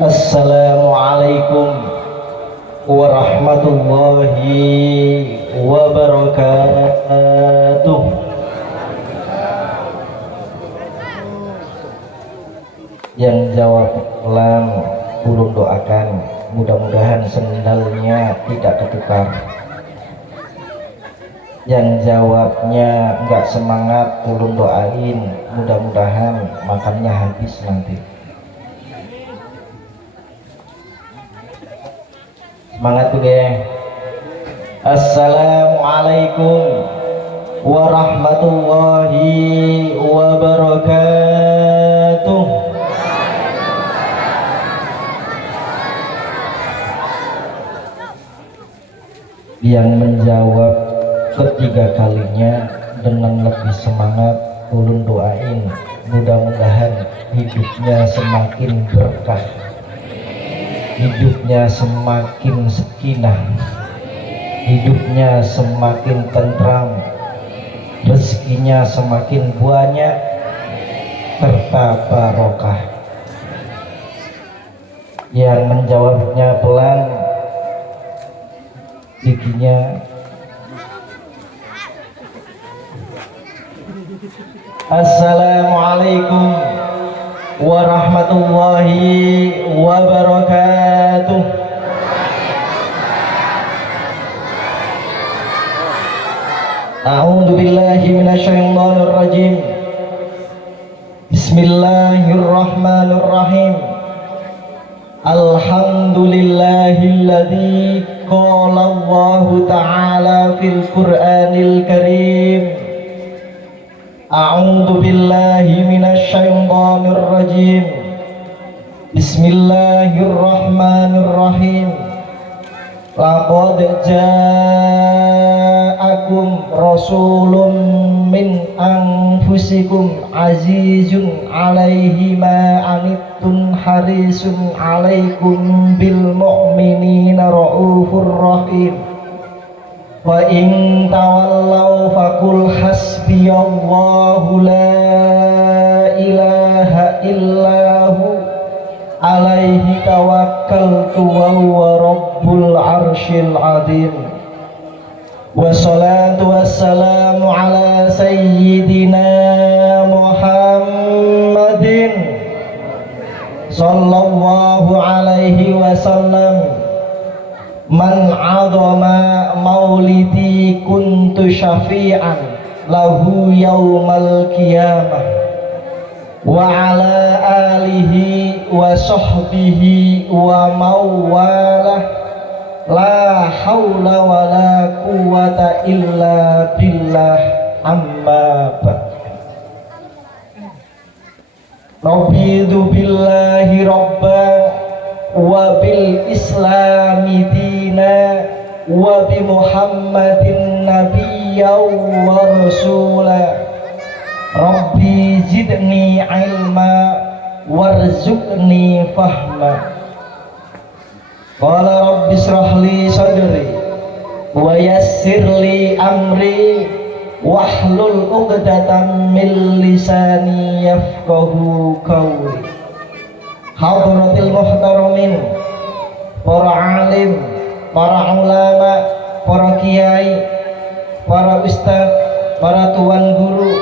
Assalamualaikum warahmatullahi wabarakatuh. Yang jawab pelan ulun doakan, mudah-mudahan sendalnya tidak ketukar. Yang jawabnya enggak semangat, ulun doain mudah-mudahan makannya habis nanti. Semangat tuh geng. Assalamualaikum warahmatullahi wabarakatuh. Yang menjawab ketiga kalinya dengan lebih semangat, ulun doain mudah-mudahan hidupnya semakin berkah, hidupnya semakin sakinah, hidupnya semakin tentram, rezekinya semakin banyak serta barokah. Yang menjawabnya pelan, giginya Assalamualaikum warahmatullahi wabarakatuh. A'udzu billahi minasyaitonir rajim. Bismillahirrahmanirrahim. Alhamdulillahilladzi qala Allahu ta'ala fil Qur'anil Karim. A'udzu billahi minasyaitonir rajim. Bismillahirrahmanirrahim. Laqad ja'akum rasulun min anfusikum azizun 'alaihi ma anittum harisun 'alaikum bil mu'minina raufur rahim. Wa in tawallaw faqul hasbiyallahu la ilaha illahu alaihi tawakkaltu wa huwa rabbul arsyil azim. Wassalatu wassalamu ala sayyidina Muhammadin sallallahu alaihi wasallam. Man 'azama maulidi kuntu syafi'an lahu yaumal qiyamah wa ala alihi wa sahbihi wa mawalah la haula wa la quwata illa billah amma ba'd. Raditu billahi rabban wa bil islami dina wa bi muhammadin nabiyyan wa rasula. Rabbi zidni ilma warzuqni fahma. Qala rabbi israh li sadri wa yassir li amri wahlul 'uqdatam min lisani yafqahu qawli. Hadratil muhtaramin, para alim, para ulama, para kiai, para ustaz, para tuan guru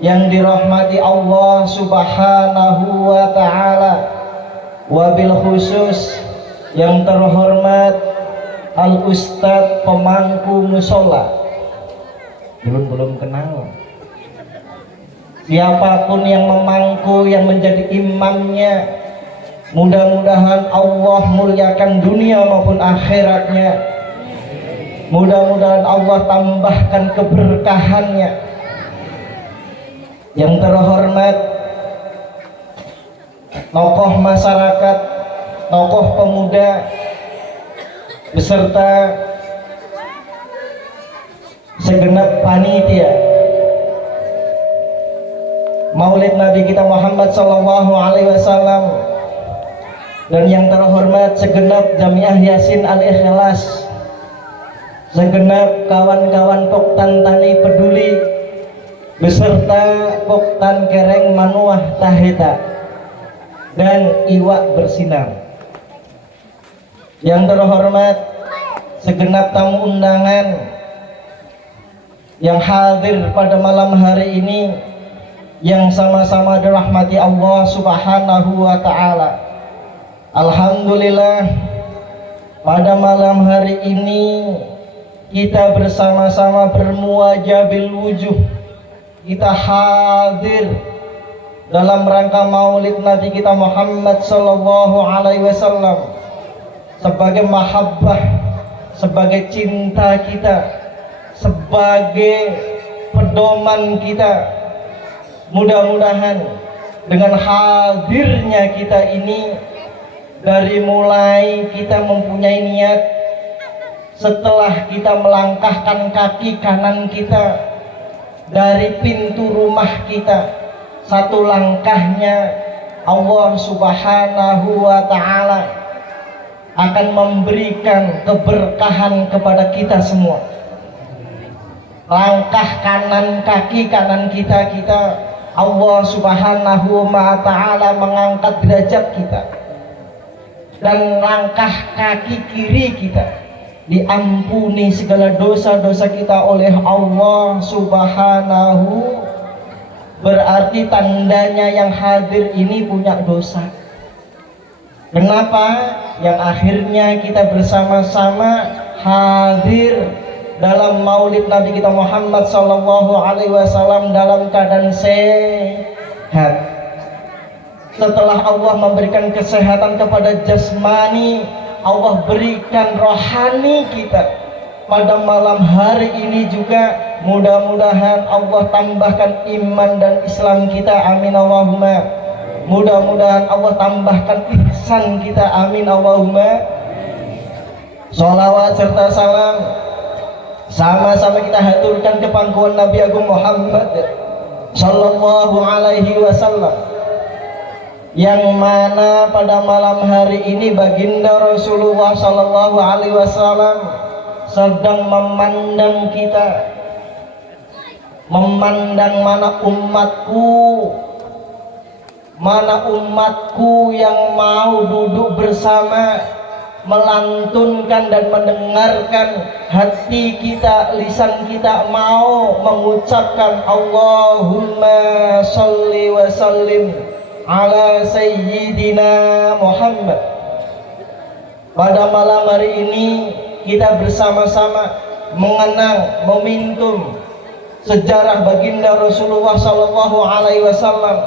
yang dirahmati Allah subhanahu wa ta'ala. Wabil khusus yang terhormat al ustaz pemangku musola. Belum kenal siapapun yang memangku, yang menjadi imamnya. Mudah-mudahan Allah muliakan dunia maupun akhiratnya. Mudah-mudahan Allah tambahkan keberkahannya. Yang terhormat tokoh masyarakat, tokoh pemuda, beserta segenap panitia Maulid Nabi kita Muhammad sallallahu alaihi wasallam. Dan yang terhormat segenap Jamiah Yasin Al-Ikhlas, segenap kawan-kawan Poktan Tani Peduli beserta Poktan Kereng Manuah Taheta. dan iwak bersinar. Yang terhormat segenap tamu undangan yang hadir pada malam hari ini, yang sama-sama dirahmati Allah Subhanahu wa Ta'ala. Alhamdulillah, pada malam hari ini kita bersama-sama bermuwajah bil wujuh, kita hadir dalam rangka maulid Nabi kita Muhammad sallallahu alaihi wasallam, sebagai mahabbah, sebagai cinta kita, sebagai pedoman kita. Mudah-mudahan dengan hadirnya kita ini, dari mulai kita mempunyai niat, setelah kita melangkahkan kaki kanan kita dari pintu rumah kita, satu langkahnya Allah Subhanahu wa Ta'ala akan memberikan keberkahan kepada kita semua. Langkah kanan, kaki kanan kita, Allah Subhanahu wa Ta'ala mengangkat derajat kita, dan langkah kaki kiri kita diampuni segala dosa-dosa kita oleh Allah Subhanahu. Berarti tandanya yang hadir ini punya dosa. Kenapa? Yang akhirnya kita bersama-sama hadir dalam maulid Nabi kita Muhammad sallallahu alaihi wasallam dalam keadaan sehat. Setelah Allah memberikan kesehatan kepada jasmani, Allah berikan rohani kita. Pada malam hari ini juga mudah-mudahan Allah tambahkan iman dan Islam kita, amin Allahumma. Mudah-mudahan Allah tambahkan ihsan kita, amin Allahumma. Sholawat serta salam sama-sama kita haturkan ke pangkuan Nabi Agung Muhammad sallallahu alaihi wasallam, yang mana pada malam hari ini baginda Rasulullah sallallahu alaihi wasallam sedang memandang kita, memandang mana umatku yang mau duduk bersama, melantunkan dan mendengarkan, hati kita, lisan kita mau mengucapkan Allahumma sholli wa sallim ala Sayyidina Muhammad. Pada malam hari ini kita bersama-sama mengenang, memintum sejarah baginda Rasulullah sallallahu alaihi wasallam.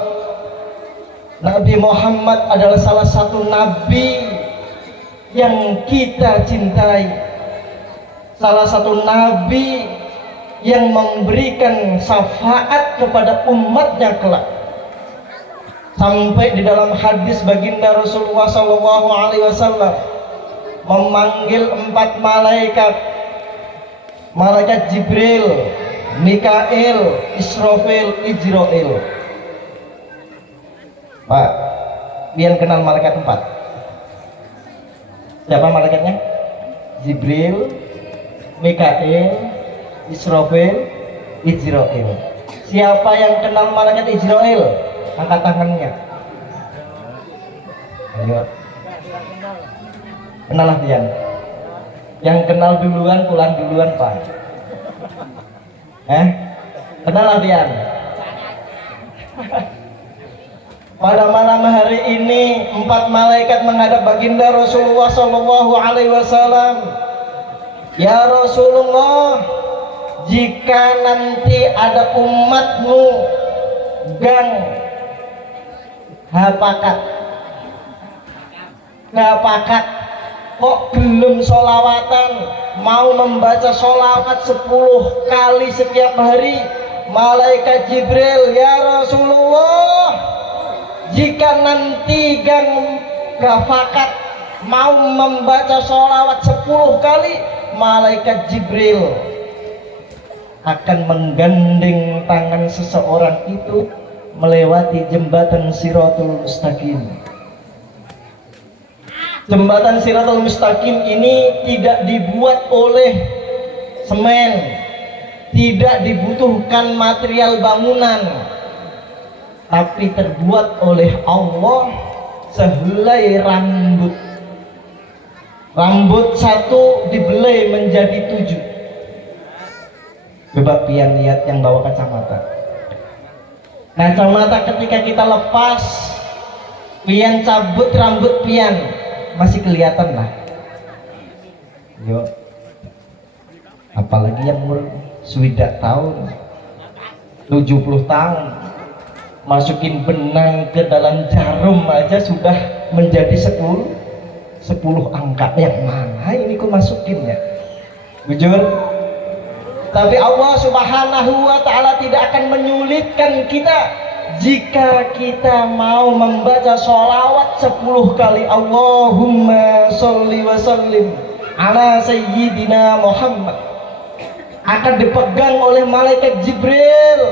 Nabi Muhammad adalah salah satu nabi yang kita cintai, salah satu nabi yang memberikan syafaat kepada umatnya kelak. Sampai di dalam hadis baginda Rasulullah sallallahu alaihi wasallam memanggil 4 malaikat, malaikat Jibril, Mikail, Israfil, Ijrail. Pak, biar kenal malaikat 4. Siapa malaikatnya? Jibril, Mikail, Israfil, Ijrail. Siapa yang kenal malaikat Ijrail? Angkat tangannya. Ayo. Kenal lah Dian. Yang kenal duluan pulang duluan Pak. Kenal lah Dian. Pada malam hari ini 4 malaikat menghadap baginda Rasulullah sallallahu alaihi wasallam. Ya Rasulullah, jika nanti ada umatmu gang hapakat kok belum sholawatan, mau membaca sholawat 10 kali setiap hari. Malaikat Jibril, ya Rasulullah, jika nanti gang hapakat mau membaca sholawat 10 kali, malaikat Jibril akan menggandeng tangan seseorang itu melewati jembatan Shirathul Mustaqim. Jembatan Shirathul Mustaqim ini tidak dibuat oleh semen, tidak dibutuhkan material bangunan, tapi terbuat oleh Allah sehelai rambut. Rambut satu dibelai menjadi 7. Coba pian lihat yang bawa kacamata. Kacamata ketika kita lepas, pian cabut rambut pian, masih kelihatan lah. Yo. Apalagi yang umur swidak tahun, 70 tahun, masukin benang ke dalam jarum aja sudah menjadi 10 angka. Yang mana ini kok masukin ya? Jujur. Tapi Allah Subhanahu wa ta'ala tidak akan menyulitkan kita jika kita mau membaca sholawat 10 kali. Allahumma sholli wa sallim ala sayyidina Muhammad. Akan dipegang oleh malaikat Jibril,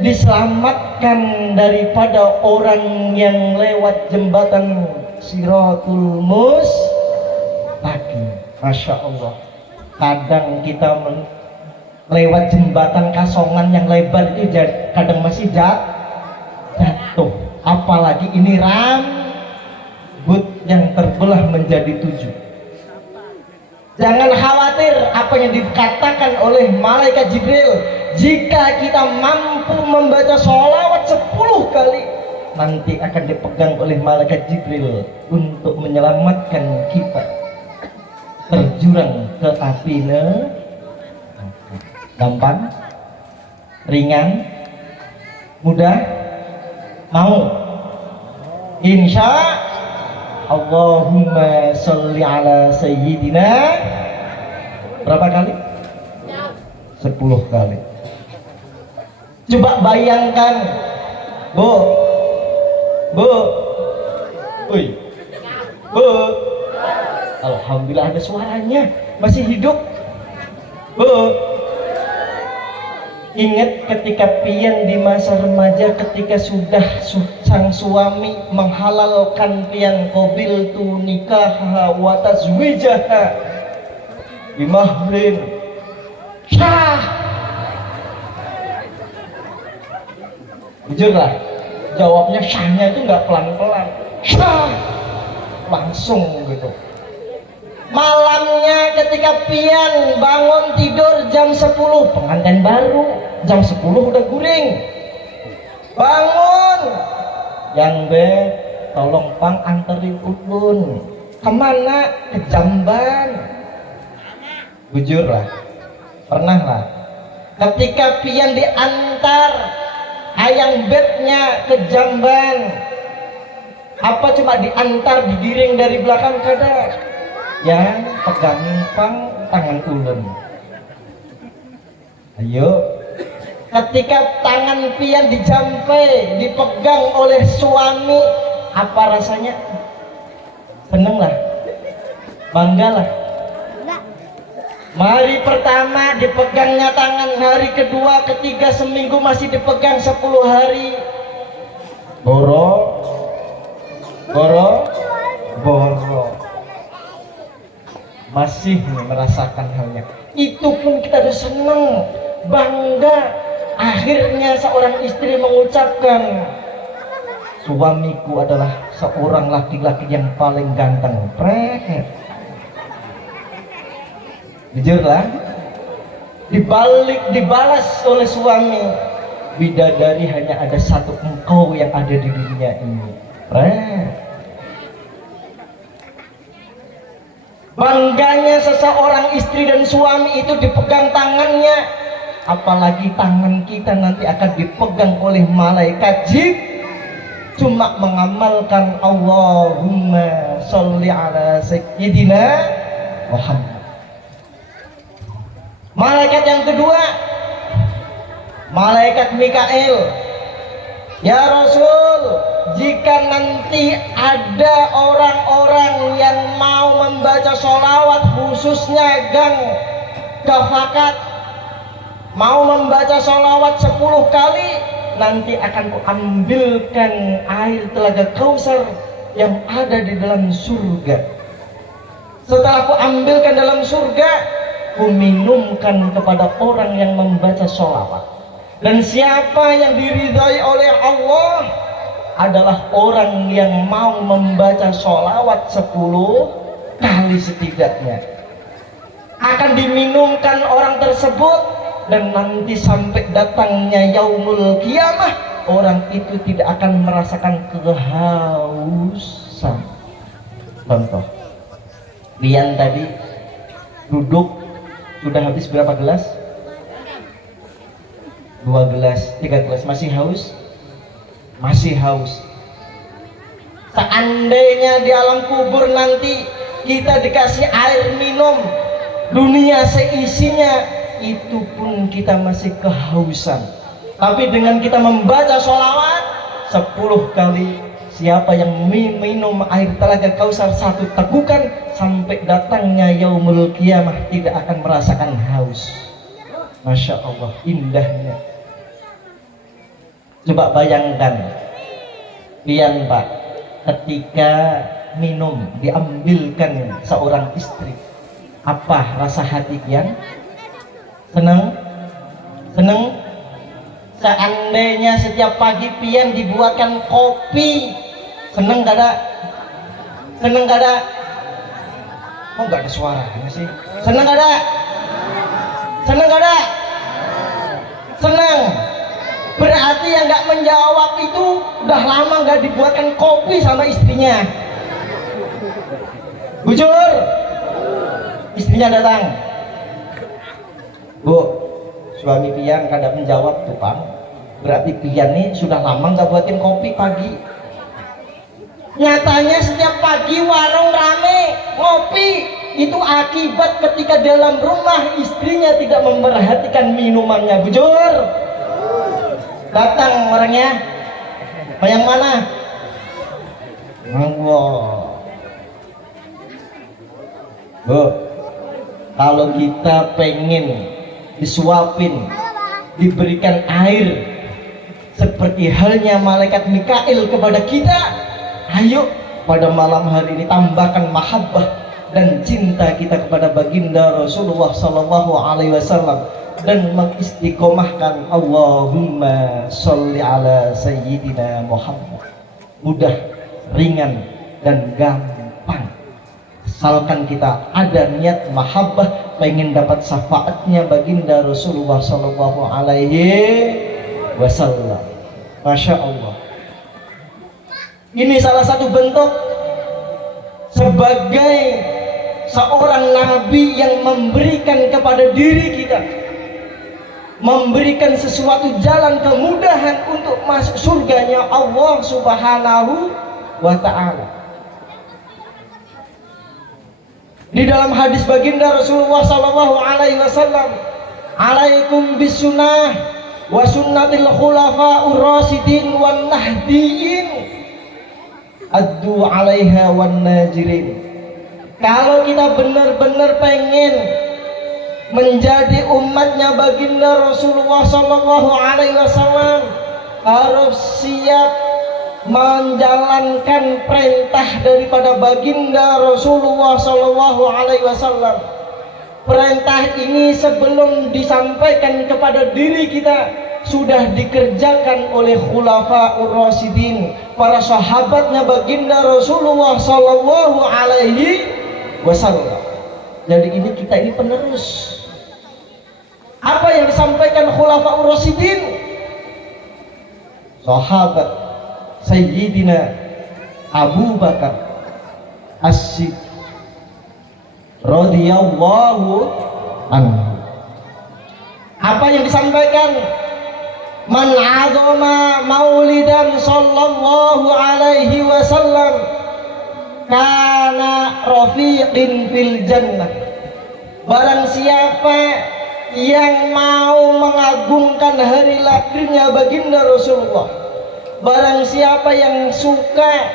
diselamatkan daripada orang yang lewat jembatan Siratul Mustaqim. Masya Allah. Kadang kita lewat jembatan kasongan yang lebar itu kadang masih jatuh. Apalagi ini rambut yang terbelah menjadi 7. Jangan khawatir apa yang dikatakan oleh malaikat Jibril. Jika kita mampu membaca sholawat 10 kali, nanti akan dipegang oleh malaikat Jibril untuk menyelamatkan kita terjurang ke api neraka. Gampang, ringan, mudah, mau? Insya Allahumma sholli ala sayyidina. Berapa kali? 10 kali. Coba bayangkan, Bu, Uy, Bu, alhamdulillah ada suaranya, masih hidup, Bu. Ingat ketika pian di masa remaja, ketika sudah sang suami menghalalkan pian, qabil tu nikah wa tazwijaha bimahrin syah. Jujurlah, jawabnya syahnya itu nggak pelan-pelan, syah, langsung gitu. Malamnya ketika pian bangun tidur jam 10, pengantin baru, jam 10 udah guring. Bangun, yang tolong pang anterin ulun. Kemana? Ke Jamban. Jujur lah, pernah lah. Ketika pian diantar ayang bednya ke Jamban, apa cuma diantar digiring dari belakang kadang? Yang pegang pang tangan ulun. Ayo, ketika tangan pian dijampe, dipegang oleh suami, apa rasanya? Seneng lah, bangga lah. Hari pertama dipegangnya tangan, hari kedua, ketiga, seminggu masih dipegang, 10 hari. Boro. Masih merasakan halnya. Itu pun kita udah seneng, bangga. Akhirnya seorang istri mengucapkan, suamiku adalah seorang laki-laki yang paling ganteng. Jujurlah, dibalas oleh suami, bidadari hanya ada satu engkau yang ada di dunia ini. Bangganya seseorang istri dan suami itu dipegang tangannya, apalagi tangan kita nanti akan dipegang oleh malaikat cuma mengamalkan Allahumma sholli ala sayyidina Muhammad. Malaikat yang kedua, malaikat Mikail. Ya Rasul, jika nanti ada orang-orang yang mau membaca sholawat, khususnya gang kafakat, mau membaca sholawat 10 kali, nanti akan kuambilkan air telaga Kausar yang ada di dalam surga. Setelah kuambilkan dalam surga, kuminumkan kepada orang yang membaca sholawat. Dan siapa yang diridhai oleh Allah, adalah orang yang mau membaca sholawat 10 kali setidaknya. Akan diminumkan orang tersebut, dan nanti sampai datangnya yaumul kiamah, orang itu tidak akan merasakan kehausan. Contoh, Lian tadi duduk sudah habis berapa gelas? 2 gelas, 3 gelas, masih haus? Masih haus. Seandainya di alam kubur nanti kita dikasih air minum dunia seisinya, itu pun kita masih kehausan. Tapi dengan kita membaca sholawat 10 kali, siapa yang minum air telaga Kausar 1 tegukan, sampai datangnya yaumul kiamah tidak akan merasakan haus. Masya Allah, indahnya. Coba bayangkan, Lian Pak, ketika minum diambilkan seorang istri, apa rasa hati Lian? Senang? Senang? Seandainya setiap pagi Pian dibuatkan kopi, seneng gak ada? Seneng gak ada? Kok gak ada suaranya sih? Seneng gak ada? Seneng gak ada? Seneng. Berarti yang gak menjawab itu udah lama gak dibuatkan kopi sama istrinya. Bujur, istrinya datang. Bu, suami Pian kada menjawab tuh Bang. Berarti Pian nih sudah lama nggak buatin kopi pagi. Nyatanya setiap pagi warung rame ngopi, itu akibat ketika dalam rumah istrinya tidak memperhatikan minumannya. Bujur, datang orangnya. Yang mana? Wow. Bu, kalau kita pengen disuapin, diberikan air seperti halnya malaikat Mikail kepada kita, ayo pada malam hari ini tambahkan mahabbah dan cinta kita kepada baginda Rasulullah Sallallahu Alaihi Wasallam, dan mengistiqomahkan Allahumma sholli ala sayyidina Muhammad. Mudah, ringan, dan gampang, asalkan kita ada niat mahabbah, pengen dapat syafaatnya baginda Rasulullah Sallallahu Alaihi Wasallam. Masya Allah, ini salah satu bentuk sebagai seorang nabi yang memberikan kepada diri kita, memberikan sesuatu jalan kemudahan untuk masuk surganya Allah Subhanahu wa Ta'ala. Di dalam hadis baginda Rasulullah Sallallahu Alaihi Wasallam, alaikum bisunnah wa sunnatil khulafa'ur rasidin wan nahdiin addu alaiha wan najirin. Kalau kita benar-benar pengen menjadi umatnya baginda Rasulullah Sallallahu Alaihi Wasallam, harus siap menjalankan perintah daripada baginda Rasulullah Sallallahu Alaihi Wasallam. Perintah ini sebelum disampaikan kepada diri kita sudah dikerjakan oleh khulafaur rasyidin, para sahabatnya baginda Rasulullah Sallallahu Alaihi Wasallam. Jadi kita ini penerus apa yang disampaikan khulafaur rasyidin, sahabat Sayyidina Abu Bakar As-Siddiq radhiyallahu anhu. Apa yang disampaikan? Man 'azama maulidan sallallahu alaihi wasallam kana rafiqin fil jannah. Barang siapa yang mau mengagungkan hari lahirnya baginda Rasulullah, barang siapa yang suka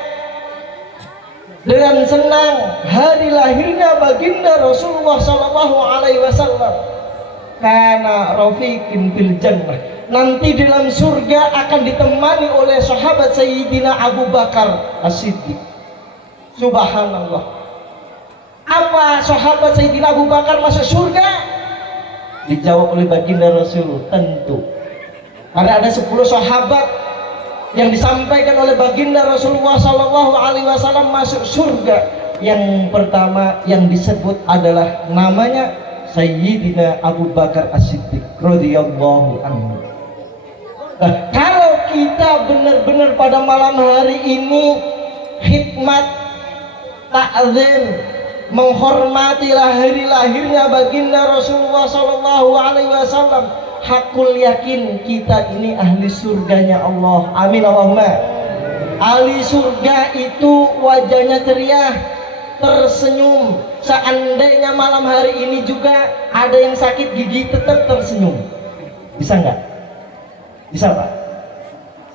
dengan senang hari lahirnya baginda Rasulullah Sallallahu Alaihi Wasallam, karena rafiqin fil jannah, nanti dalam surga akan ditemani oleh sahabat Sayyidina Abu Bakar As-Siddiq. Subhanallah. Apa sahabat Sayyidina Abu Bakar masuk surga? Dijawab oleh baginda Rasul, tentu. Karena ada 10 sahabat yang disampaikan oleh baginda Rasulullah Sallallahu Alaihi Wasallam masuk surga, yang pertama yang disebut adalah namanya Sayyidina Abu Bakar As-Siddiq radhiyallahu anhu. Kalau kita benar-benar pada malam hari ini khidmat, ta'zim, menghormati lahirnya baginda Rasulullah Sallallahu Alaihi Wasallam, hakul yakin kita ini ahli surganya Allah. Amin Allahumma. Ahli surga itu wajahnya ceria, tersenyum. Seandainya malam hari ini juga ada yang sakit gigi, tetap tersenyum. Bisa nggak? Bisa Pak?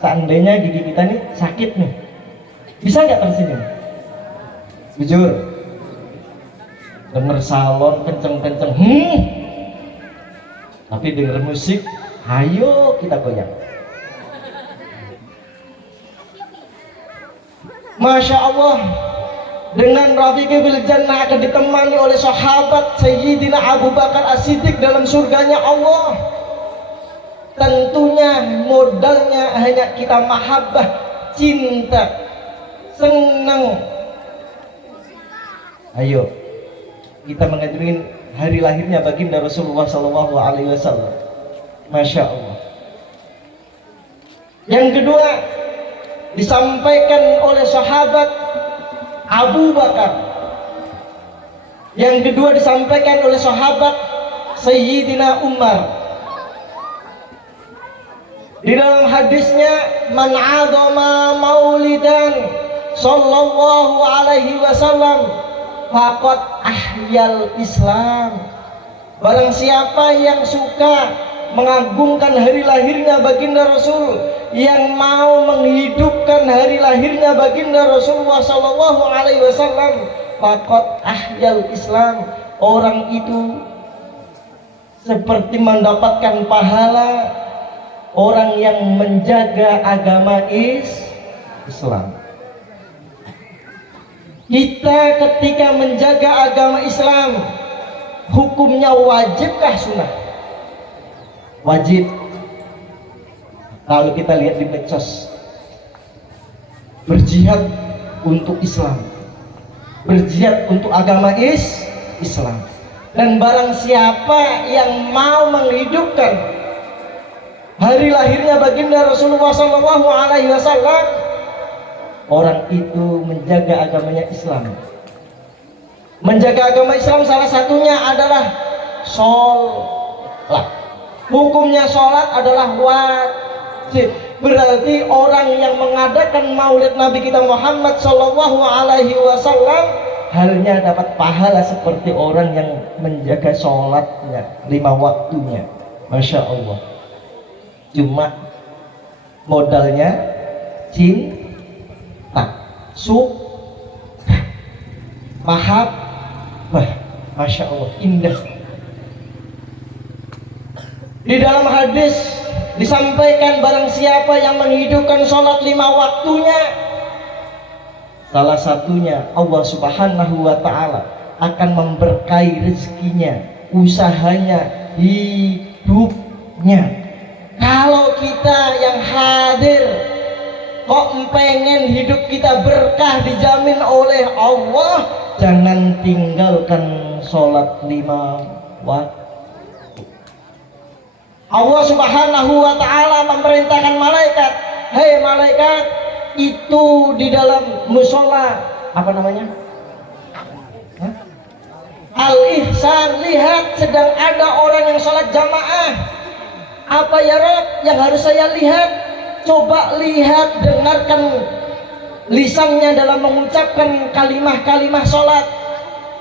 Seandainya gigi kita nih sakit nih, bisa nggak tersenyum? Jujur. Denger salon kenceng-kenceng, tapi denger musik, ayo kita goyang. Masya Allah, dengan Rafiqi bil Jannah akan ditemani oleh sahabat Sayyidina Abu Bakar As-Siddiq dalam surganya Allah. Tentunya modalnya hanya kita mahabbah, cinta, senang. Ayo kita mengajurin hari lahirnya baginda Rasulullah Sallallahu Alaihi Wasallam. Masya Allah. Yang kedua disampaikan oleh sahabat Abu Bakar. Yang kedua disampaikan oleh sahabat Sayyidina Umar. Di dalam hadisnya, man 'azama maulidan sallallahu alaihi wasallam faqad ahyal Islam. Barang siapa yang suka mengagungkan hari lahirnya baginda Rasul, yang mau menghidupkan hari lahirnya baginda Rasulullah sallallahu alaihi wasallam, faqad ahyal Islam. Orang itu seperti mendapatkan pahala orang yang menjaga agama Islam. Kita ketika menjaga agama Islam, hukumnya wajibkah sunnah? Wajib. Kalau kita lihat di medsos, berjihad untuk Islam, berjihad untuk agama Islam. Dan barang siapa yang mau menghidupkan hari lahirnya baginda Rasulullah Sallallahu Alaihi Wasallam, orang itu menjaga agamanya Islam. Menjaga agama Islam salah satunya adalah sholat. Hukumnya sholat adalah wajib. Berarti orang yang mengadakan maulid Nabi kita Muhammad Sallallahu Alaihi Wasallam halnya dapat pahala seperti orang yang menjaga sholatnya 5 waktunya. Masya Allah. Cuma modalnya cinta, mahabbah. Masya Allah, indah. Di dalam hadis disampaikan barang siapa yang menghidupkan sholat 5 waktunya, salah satunya Allah Subhanahu wa Ta'ala akan memberkahi rezekinya, usahanya, hidupnya. Kalau kita yang hadir kok pengen hidup kita berkah dijamin oleh Allah, jangan tinggalkan sholat 5 waktu. Allah Subhanahu wa Ta'ala memerintahkan malaikat, hei malaikat, itu di dalam musola apa namanya? Al-Ihsan, lihat sedang ada orang yang sholat jamaah. Apa ya Rob yang harus saya lihat? Coba lihat, dengarkan lisannya dalam mengucapkan kalimah-kalimah sholat,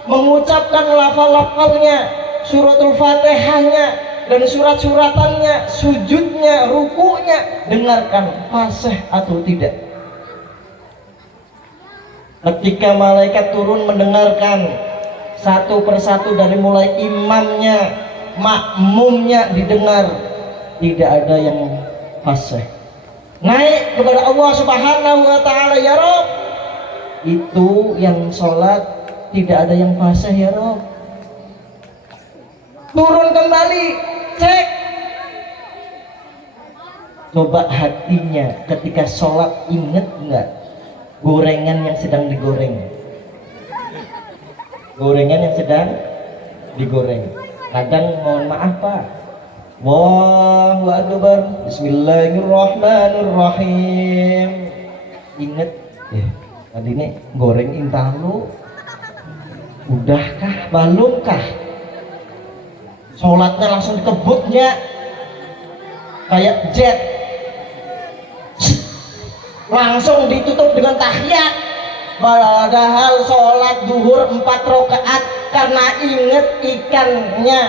mengucapkan lafal-lafalnya, suratul fatihahnya, dan surat-suratannya, sujudnya, rukunya. Dengarkan fasih atau tidak. Ketika malaikat turun mendengarkan satu persatu dari mulai imamnya, makmumnya didengar, tidak ada yang fasih. Naik kepada Allah Subhanahu wa Ta'ala, ya Rob, itu yang sholat tidak ada yang fasih ya Rob. Turun kembali, cek, Coba hatinya ketika sholat inget nggak gorengan yang sedang digoreng? Gorengan yang sedang digoreng. Kadang mohon maaf Pak, Allahu Akbar, Bismillahirrahmanirrahim. Ingat ya, tadi ini goreng intalu, udahkah, belumkah? Sholatnya langsung dikebutnya kayak jet, langsung ditutup dengan tahiyat. Padahal sholat duhur 4 rakaat karena inget ikannya,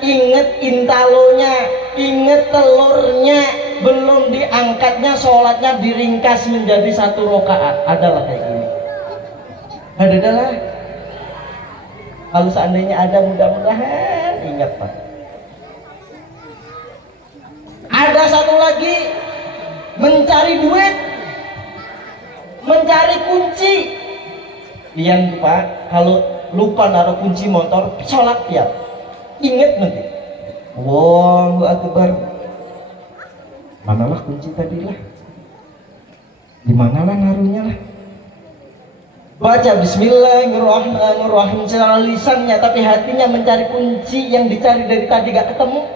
inget intalonya, inget telurnya, belum diangkatnya, sholatnya diringkas menjadi 1 rakaat. Adalah kayak gini. Adalah. Kalau seandainya ada, mudah-mudahan ingat Pak. Ada satu lagi, mencari duit, mencari kunci. Lian Pak, kalau lupa naruh kunci motor, sholat ya, ingat nanti. Allahu Akbar. Manalah kunci tadi lah? Dimanalah naruhnya lah? Baca Bismillahirrahmanirrahim secara lisannya, tapi hatinya mencari kunci yang dicari dari tadi gak ketemu.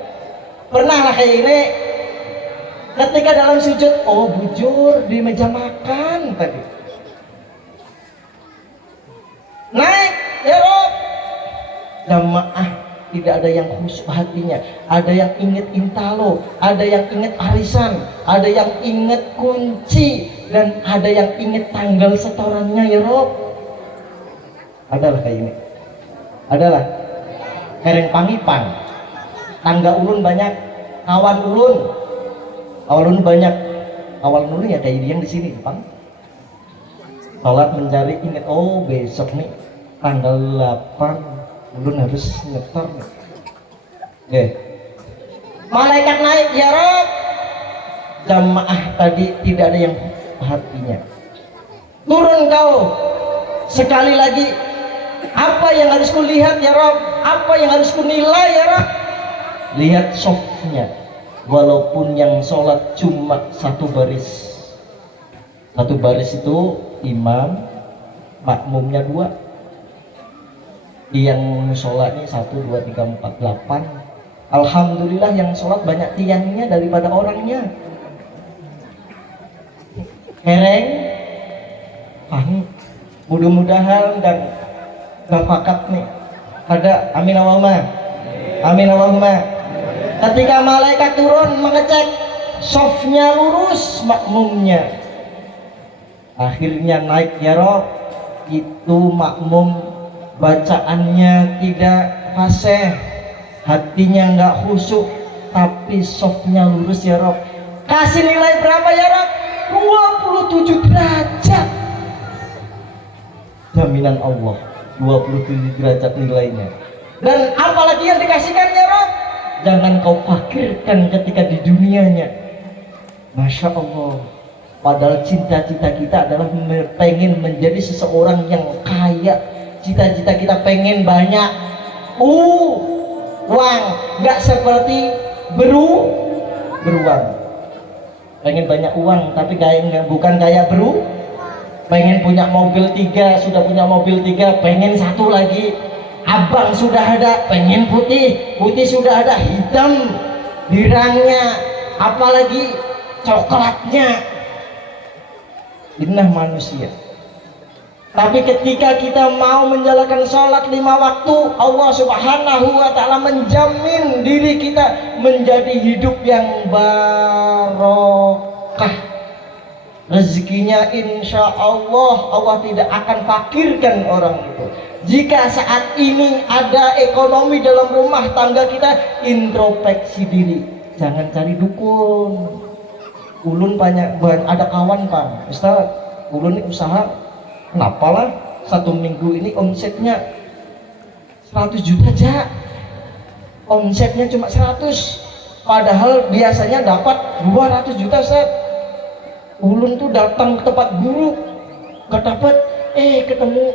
Pernah lah kayak ini. Ketika dalam sujud, oh bujur di meja makan tadi. Naik, ya Rob. Jamaah tidak ada yang khusyuk hatinya. Ada yang inget intalo, ada yang inget arisan, ada yang inget kunci, dan ada yang inget tanggal setorannya, ya Rob. Adalah kayak ini. Adalah Hereng Pangipan. Tangga ulun banyak, kawan ulun. Awal ulun banyak. Awal ulun ya kayak yang di sini, Bang. Sholat mencari ingat, oh besok nih tanggal 8 ulun harus nyetor nih. Malaikat naik, ya Rob. Jamaah tadi tidak ada yang hatinya. Turun kau. Sekali lagi, apa yang harus kulihat ya Rob? Apa yang harus kunilai ya Rob? Lihat softnya. Walaupun yang sholat cuma 1 baris. 1 baris itu imam, makmumnya 2. Yang sholatnya 1, 2, 3, 4, 8. Alhamdulillah yang sholat banyak tiangnya daripada orangnya. Hereng, mudah-mudahan dan bafakat nih. Ada amin Allahumma. Amin Allahumma. Ketika malaikat turun mengecek softnya lurus, makmumnya. Akhirnya naik ya Rob. Itu makmum bacaannya tidak fasih, hatinya nggak khusyuk, tapi softnya lurus ya Rob. Kasih nilai berapa ya Rob? 27 derajat. Jaminan Allah 27 derajat nilainya. Dan apalagi yang dikasihkan ya Rob? Jangan kau fakirkan ketika di dunianya. Masya Allah. Padahal cita-cita kita adalah pengen menjadi seseorang yang kaya. Cita-cita kita pengen banyak uang, nggak seperti beruang. Pengen banyak uang, tapi bukan kayak pengen punya mobil 3, sudah punya mobil 3, pengen 1 lagi. Abang sudah ada, pengen putih sudah ada, hitam birangnya, apalagi coklatnya. Inilah manusia. Tapi ketika kita mau menjalankan sholat 5 waktu, Allah Subhanahu wa ta'ala menjamin diri kita menjadi hidup yang barokah. Rezekinya insya Allah, Allah tidak akan fakirkan orang itu. Jika saat ini ada ekonomi dalam rumah tangga kita, introspeksi diri, jangan cari dukun. Ulun banyak ada kawan Pak Ustaz, ulun ini usaha, kenapa lah 1 minggu ini omsetnya 100 juta aja, omsetnya cuma 100, padahal biasanya dapat 200 juta Ustaz. Ulun tuh datang ke tempat guru gak dapat, ketemu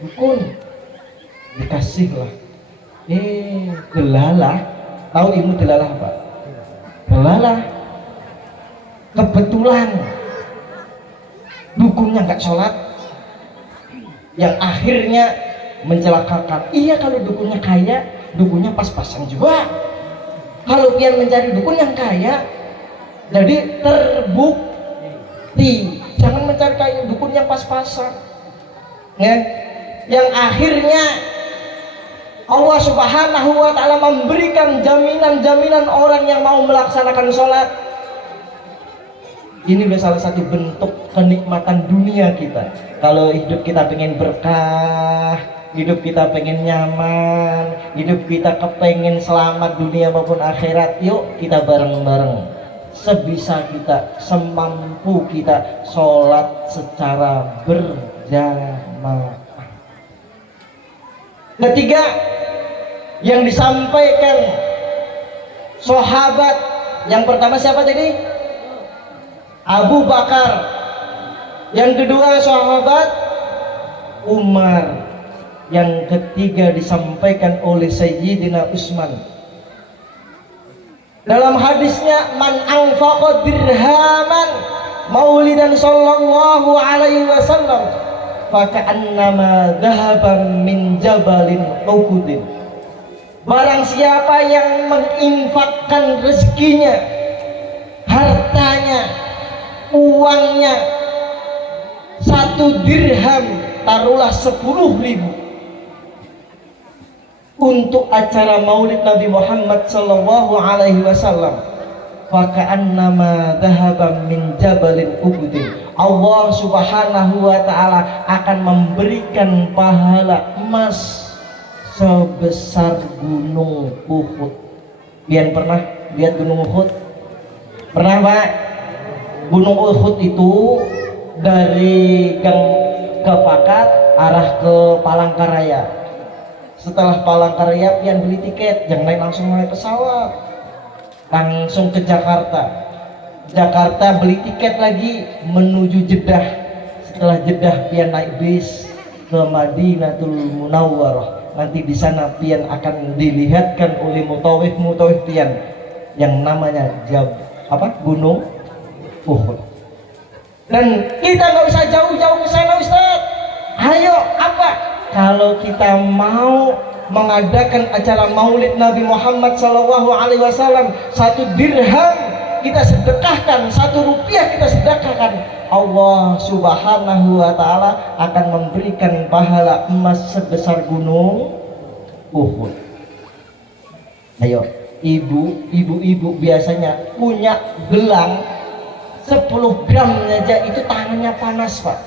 dukun, dikasih lah. Delalah, tahu ilmu delalah Pak? Delalah kebetulan dukunnya nggak sholat, yang akhirnya mencelakakan. Iya, kalau dukunnya kaya, dukunnya pas-pasan juga. Kalau pian mencari dukun yang kaya, jadi terbukti. Jangan mencari kaya dukun yang pas-pasan, ya. Yang akhirnya Allah Subhanahu wa Ta'ala memberikan jaminan-jaminan orang yang mau melaksanakan sholat. Ini udah salah satu bentuk kenikmatan dunia kita. Kalau hidup kita pengen berkah, hidup kita pengen nyaman, hidup kita kepengen selamat dunia maupun akhirat, yuk kita bareng-bareng sebisa kita, semampu kita sholat secara berjamaah. Ketiga, yang disampaikan sahabat yang pertama siapa tadi? Abu Bakar. Yang kedua sahabat Umar. Yang ketiga disampaikan oleh Sayyidina Utsman. Dalam hadisnya, man anfaqa dirhaman maulidan sallallahu alaihi wasallam faka'annama dhahaban min jabalin uhudin. Barang siapa yang menginfakkan rezekinya, hartanya, uangnya, 1 dirham, taruhlah 10.000, untuk acara maulid Nabi Muhammad sallallahu alaihi wasallam, faka'annama dhahaban min jabalin uhudin. Allah Subhanahu wa Ta'ala akan memberikan pahala emas sebesar gunung Uhud. Pian pernah lihat gunung Uhud? Pernah, Pak? Gunung Uhud itu dari Gang Kepakat arah ke Palangkaraya. Setelah Palangkaraya pian beli tiket, jangan naik langsung naik pesawat, langsung ke Jakarta. Jakarta beli tiket lagi menuju Jeddah. Setelah Jeddah pian naik bis ke Madinatul Munawwarah. Nanti di sana pian akan dilihatkan oleh mutawif pian yang namanya Gunung Uhud. Dan kita nggak usah jauh-jauh ke sana, Ustaz. Ayo, apa? Kalau kita mau mengadakan acara maulid Nabi Muhammad SAW, 1 dirham kita sedekahkan, 1 rupiah kita sedekahkan, Allah Subhanahu wa Ta'ala akan memberikan pahala emas sebesar gunung Uhud. Ayo, ibu-ibu biasanya punya gelang 10 gram aja itu tangannya panas, Pak.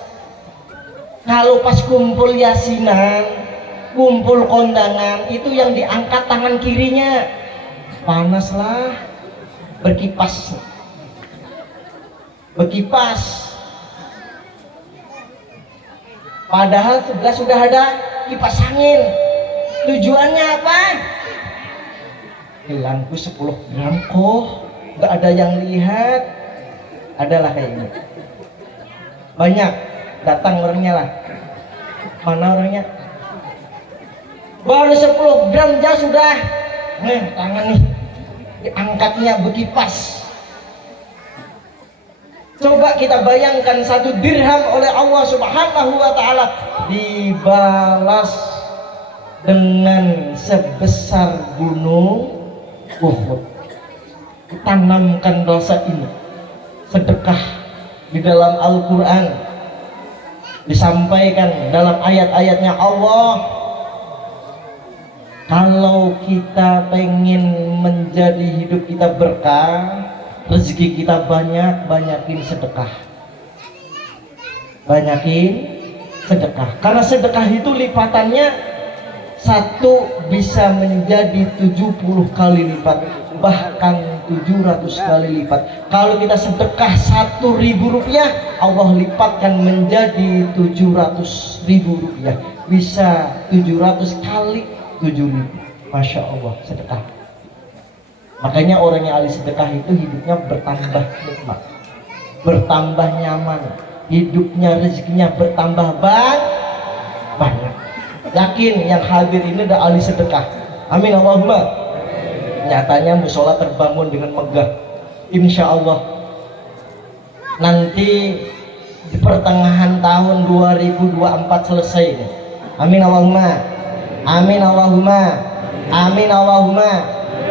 Kalau pas kumpul yasinan, kumpul kondangan, itu yang diangkat tangan kirinya panas lah, berkipas. Padahal sudah ada kipas angin. Tujuannya apa? Gelangku 10 gram kok, nggak ada yang lihat. Adalah kayak ini. Banyak datang orangnya lah. Mana orangnya? Baru 10 gram aja sudah. Tangan nih diangkatnya berkipas. Coba kita bayangkan 1 dirham oleh Allah Subhanahu wa Ta'ala dibalas dengan sebesar gunung Uhud. Tanamkan rasa ini. Sedekah di dalam Al-Quran disampaikan dalam ayat-ayatnya Allah. Kalau kita pengen menjadi hidup kita berkah, rezeki kita banyak, banyakin sedekah. Karena sedekah itu lipatannya 1 bisa menjadi 70 kali lipat, bahkan 700 kali lipat. Kalau kita sedekah 1.000 rupiah, Allah lipatkan menjadi 700.000 rupiah, bisa 700 kali 7.000. Masya Allah, sedekah. Makanya orang yang ahli sedekah itu hidupnya bertambah nikmat, bertambah nyaman, hidupnya, rezekinya bertambah banyak. Yakin yang hadir ini udah ahli sedekah? Amin Allahumma. Nyatanya musola terbangun dengan megah, insya Allah. nanti di pertengahan tahun 2024 selesai ini. Amin Allahumma. Amin Allahumma. Amin Allahumma.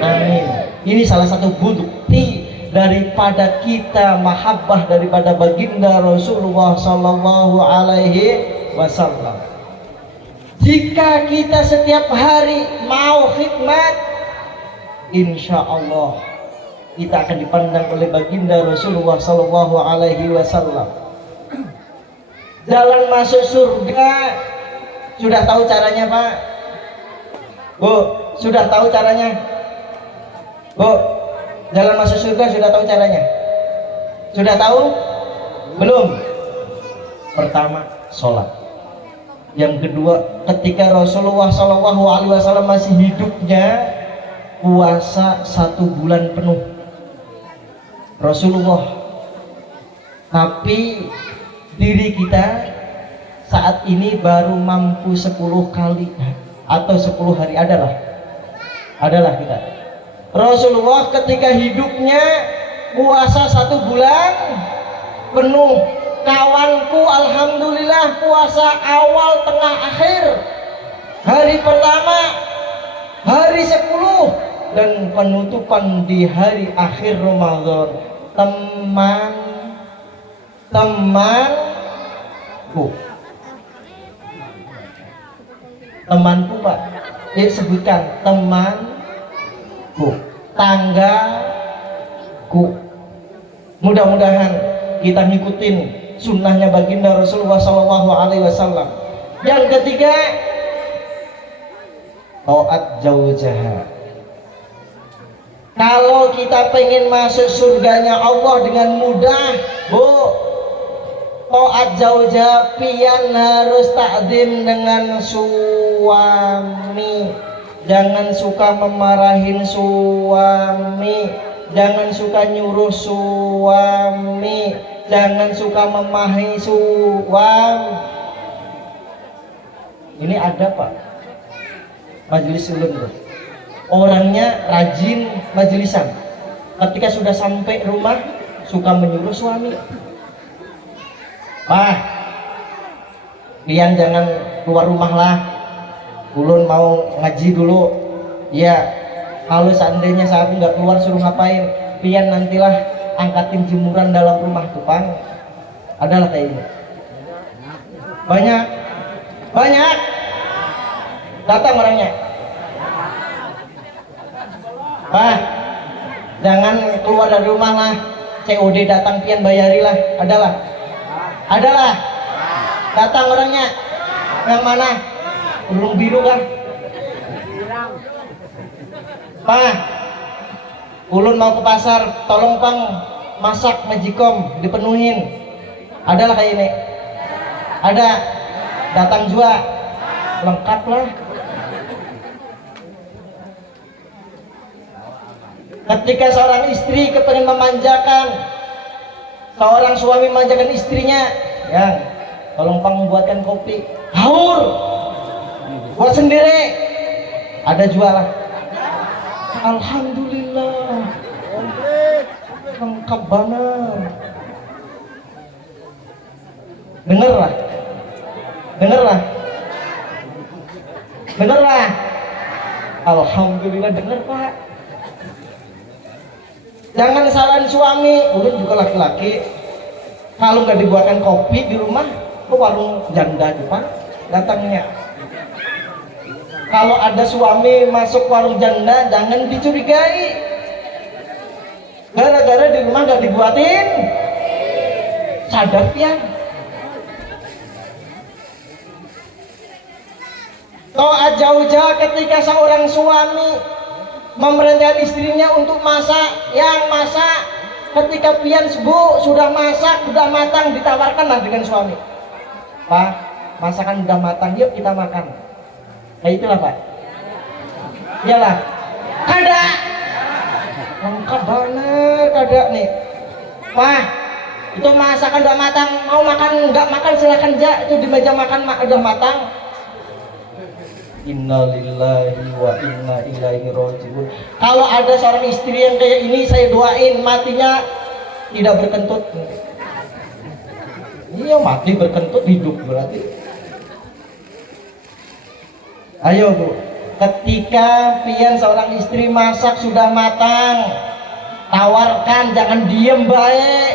Amin. Ini salah satu bukti daripada kita mahabbah daripada baginda Rasulullah sallallahu alaihi wasallam. Jika kita setiap hari mau khidmat, insya Allah kita akan dipandang oleh baginda Rasulullah sallallahu alaihi wasallam. Jalan masuk surga sudah tahu caranya, Pak? Bu, sudah tahu caranya? Bu, jalan masuk surga sudah tahu caranya? Sudah tahu? Belum? Pertama, sholat. Yang kedua, ketika Rasulullah SAW masih hidupnya, puasa 1 bulan penuh. Rasulullah. Tapi diri kita saat ini baru mampu 10 kali atau 10 hari. Adalah kita. Rasulullah ketika hidupnya puasa 1 bulan penuh. Kawanku alhamdulillah puasa awal, tengah, akhir. Hari pertama, hari 10 dan penutupan di hari akhir Ramadan. Temanku Pak, dia sebutkan temanku, tanggaku. Mudah-mudahan kita ngikutin sunnahnya baginda Rasulullah SAW. Yang ketiga, taat zaujaha. Kalau kita pengen masuk surganya Allah dengan mudah, Bu, taat zaujaha, pian harus takdim dengan suami. Jangan suka memarahin suami, jangan suka nyuruh suami, jangan suka memahi suami. Ini ada Pak, majelis ulun, orangnya rajin majelisan. Ketika sudah sampai rumah suka menyuruh suami, Pak, kalian jangan keluar rumah lah, ulun mau ngaji dulu. Ya, kalau seandainya saya nggak keluar suruh ngapain, kalian nantilah angkatin jemuran dalam rumah tuh, Bang. Adalah kayak ini. Banyak datang orangnya, Pak, jangan keluar dari rumah lah, COD datang pian bayarilah. Adalah datang orangnya. Yang mana? Ulung biru kan? Pak, ulun mau ke pasar, tolong Pang masak majikom dipenuhin. Adalah kayak ini. Ada, datang juga, lengkap lah. Ketika seorang istri kepengen memanjakan, seorang suami memanjakan istrinya, yang tolong Pang buatkan kopi, haur, buat sendiri. Ada jualan. Alhamdulillah, lengkap banget. Dengarlah. Alhamdulillah, dengar Pak. Jangan salahin suami. Ulun juga laki-laki, kalau nggak dibuatkan kopi di rumah, ke warung janda Pak datangnya. Kalau ada suami masuk warung janda, jangan dicurigai. Gara-gara di rumah nggak dibuatin, sadar pian. Taat zaujaha, ketika seorang suami memerintahkan istrinya untuk masak, yang masak. Ketika pian Bu sudah masak, sudah matang, ditawarkanlah dengan suami, Pak, masakan sudah matang, yuk kita makan. Nah itulah Pak. Iyalah. Ada. Lengkap banget ada nih. Pak, itu masakan udah matang, mau makan nggak makan silahkan aja, itu di meja makan udah matang. Innalillahi wa inna ilaihi rajiun. Kalau ada seorang istri yang kayak ini, saya doain matinya tidak berkentut. Iya, mati berkentut hidup berarti. Ayo Bu, ketika pian seorang istri masak sudah matang, tawarkan, jangan diem baik.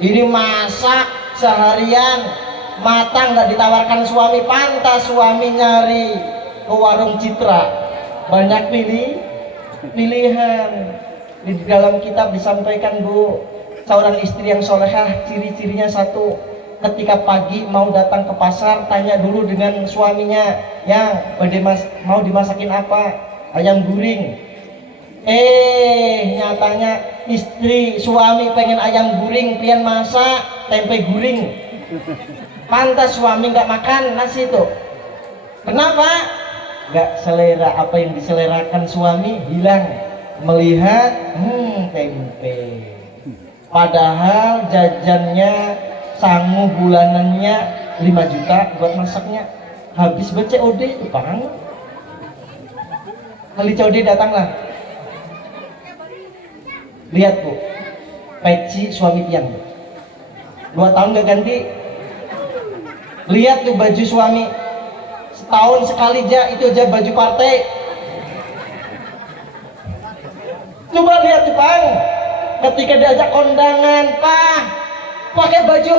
Ini masak seharian matang nggak ditawarkan suami, pantas suami nyari ke warung Citra, banyak pilihan. Di dalam kitab disampaikan Bu, seorang istri yang solehah ciri-cirinya satu, ketika pagi mau datang ke pasar tanya dulu dengan suaminya, yang mau dimasakin apa, ayam guring. Nyatanya istri suami pengen ayam guring, pian masak tempe guring. Pantas suami nggak makan nasi itu. Kenapa? Nggak selera, apa yang diselerakan suami hilang. Melihat tempe, padahal jajannya sangu bulanannya 5 juta buat masaknya, habis buat COD itu Bang. Kali COD datanglah, lihat Bu, peci suami pian 2 tahun gak ganti. Lihat tuh baju suami, setahun sekali aja, itu aja baju partai. Coba lihat tuh Bang, ketika diajak kondangan, Pak pakai baju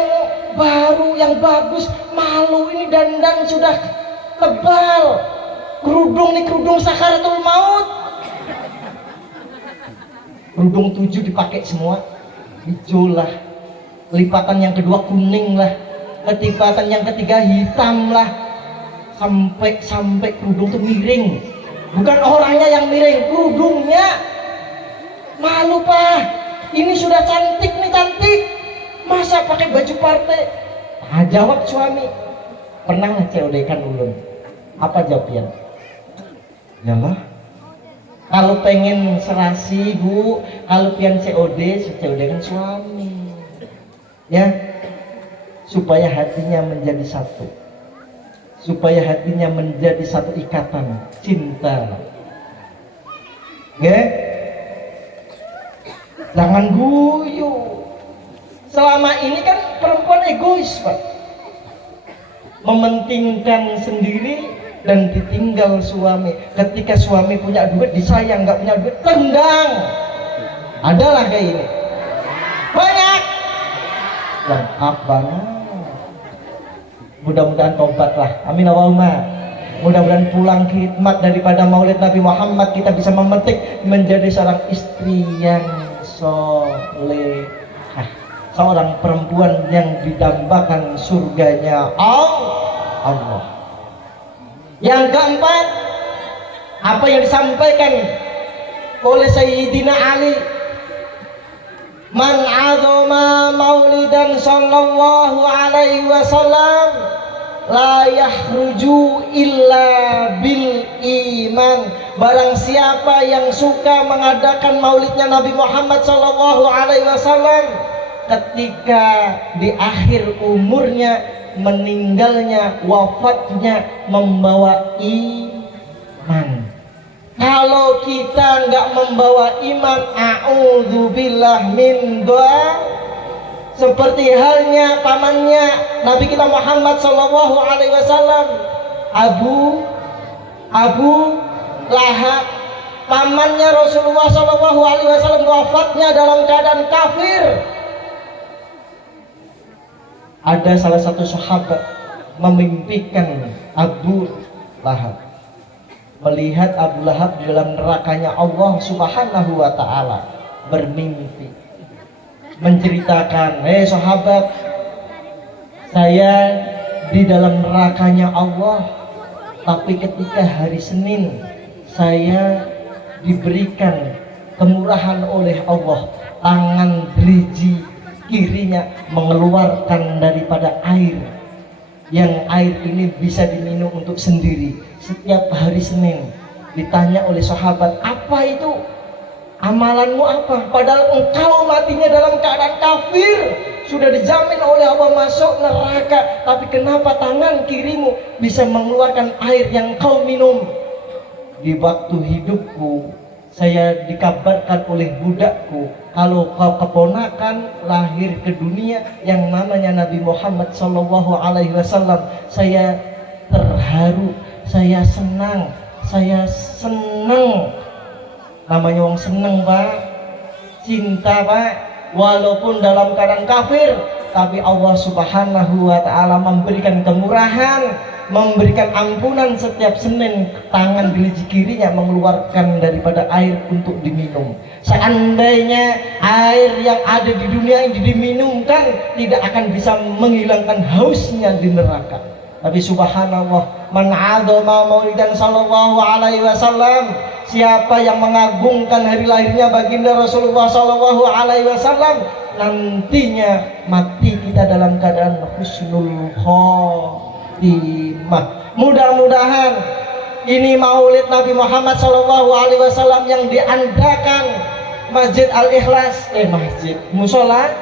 baru yang bagus, malu ini dandan sudah tebal, kerudung nih kerudung sakaratul maut, kerudung 7 dipakai semua, hijau lah, lipatan yang kedua kuning lah, lipatan yang ketiga hitam lah, sampai kerudung tuh miring, bukan orangnya yang miring, kerudungnya. Malu Pak, ini sudah cantik nih, cantik, masa pakai baju partai? Jawab suami, pernah nggak COD-kan ulun? Apa jawabnya? Yalah, kalau pengen serasi Bu, kalau pian COD kan suami, ya, supaya hatinya menjadi satu, supaya hatinya menjadi satu ikatan cinta, ya. Jangan guyu. Selama ini kan perempuan egois Pak, mementingkan sendiri dan ditinggal suami. Ketika suami punya duit disayang, nggak punya duit tendang. Adalah kayak ini banyak. Lengkap banget. Mudah-mudahan tobat lah, amin Allahumma. Mudah-mudahan pulang khidmat daripada maulid Nabi Muhammad kita bisa memetik menjadi seorang istri yang solehah, seorang perempuan yang didambakan surganya Allah. Yang keempat, apa yang disampaikan oleh Sayyidina Ali, man azama maulidan sallallahu alaihi wasallam la yahruju illa bil iman. Barang siapa yang suka mengadakan maulidnya Nabi Muhammad sallallahu alaihi wasallam, ketika di akhir umurnya, meninggalnya, wafatnya membawa iman. Kalau kita nggak membawa iman, a'udzubillah min dzalik, seperti halnya pamannya Nabi kita Muhammad sallallahu alaihi wasallam, Abu Lahab, pamannya Rasulullah sallallahu alaihi wasallam, wafatnya dalam keadaan kafir. Ada salah satu sahabat memimpikan Abu Lahab, melihat Abu Lahab di dalam nerakanya Allah Subhanahu wa taala, bermimpi menceritakan, sahabat, saya di dalam nerakanya Allah, tapi ketika hari Senin saya diberikan kemurahan oleh Allah, tangan driji kirinya mengeluarkan daripada air, yang air ini bisa diminum untuk sendiri setiap hari Senin. Ditanya oleh sahabat, apa itu? Amalanmu apa? Padahal engkau matinya dalam keadaan kafir, sudah dijamin oleh Allah masuk neraka, tapi kenapa tangan kirimu bisa mengeluarkan air yang kau minum? Di waktu hidupku Saya dikabarkan oleh budakku kalau kau keponakan lahir ke dunia yang namanya Nabi Muhammad Sallallahu Alaihi Wasallam. Saya terharu, saya senang, namanya wong seneng Pak, cinta Pak, walaupun dalam keadaan kafir, tapi Allah Subhanahu wa Ta'ala memberikan kemurahan, memberikan ampunan. Setiap Senin tangan gigi kirinya mengeluarkan daripada air untuk diminum. Seandainya air yang ada di dunia ini diminumkan, tidak akan bisa menghilangkan hausnya di neraka. Tapi subhanallah, man 'azama maulidan sallallahu alaihi wasallam, siapa yang mengagungkan hari lahirnya baginda Rasulullah sallallahu alaihi wasallam, nantinya mati kita dalam keadaan husnul khotimah. Mudah-mudahan ini maulid Nabi Muhammad sallallahu alaihi wasallam yang diandakan Masjid Al-Ikhlas, Musola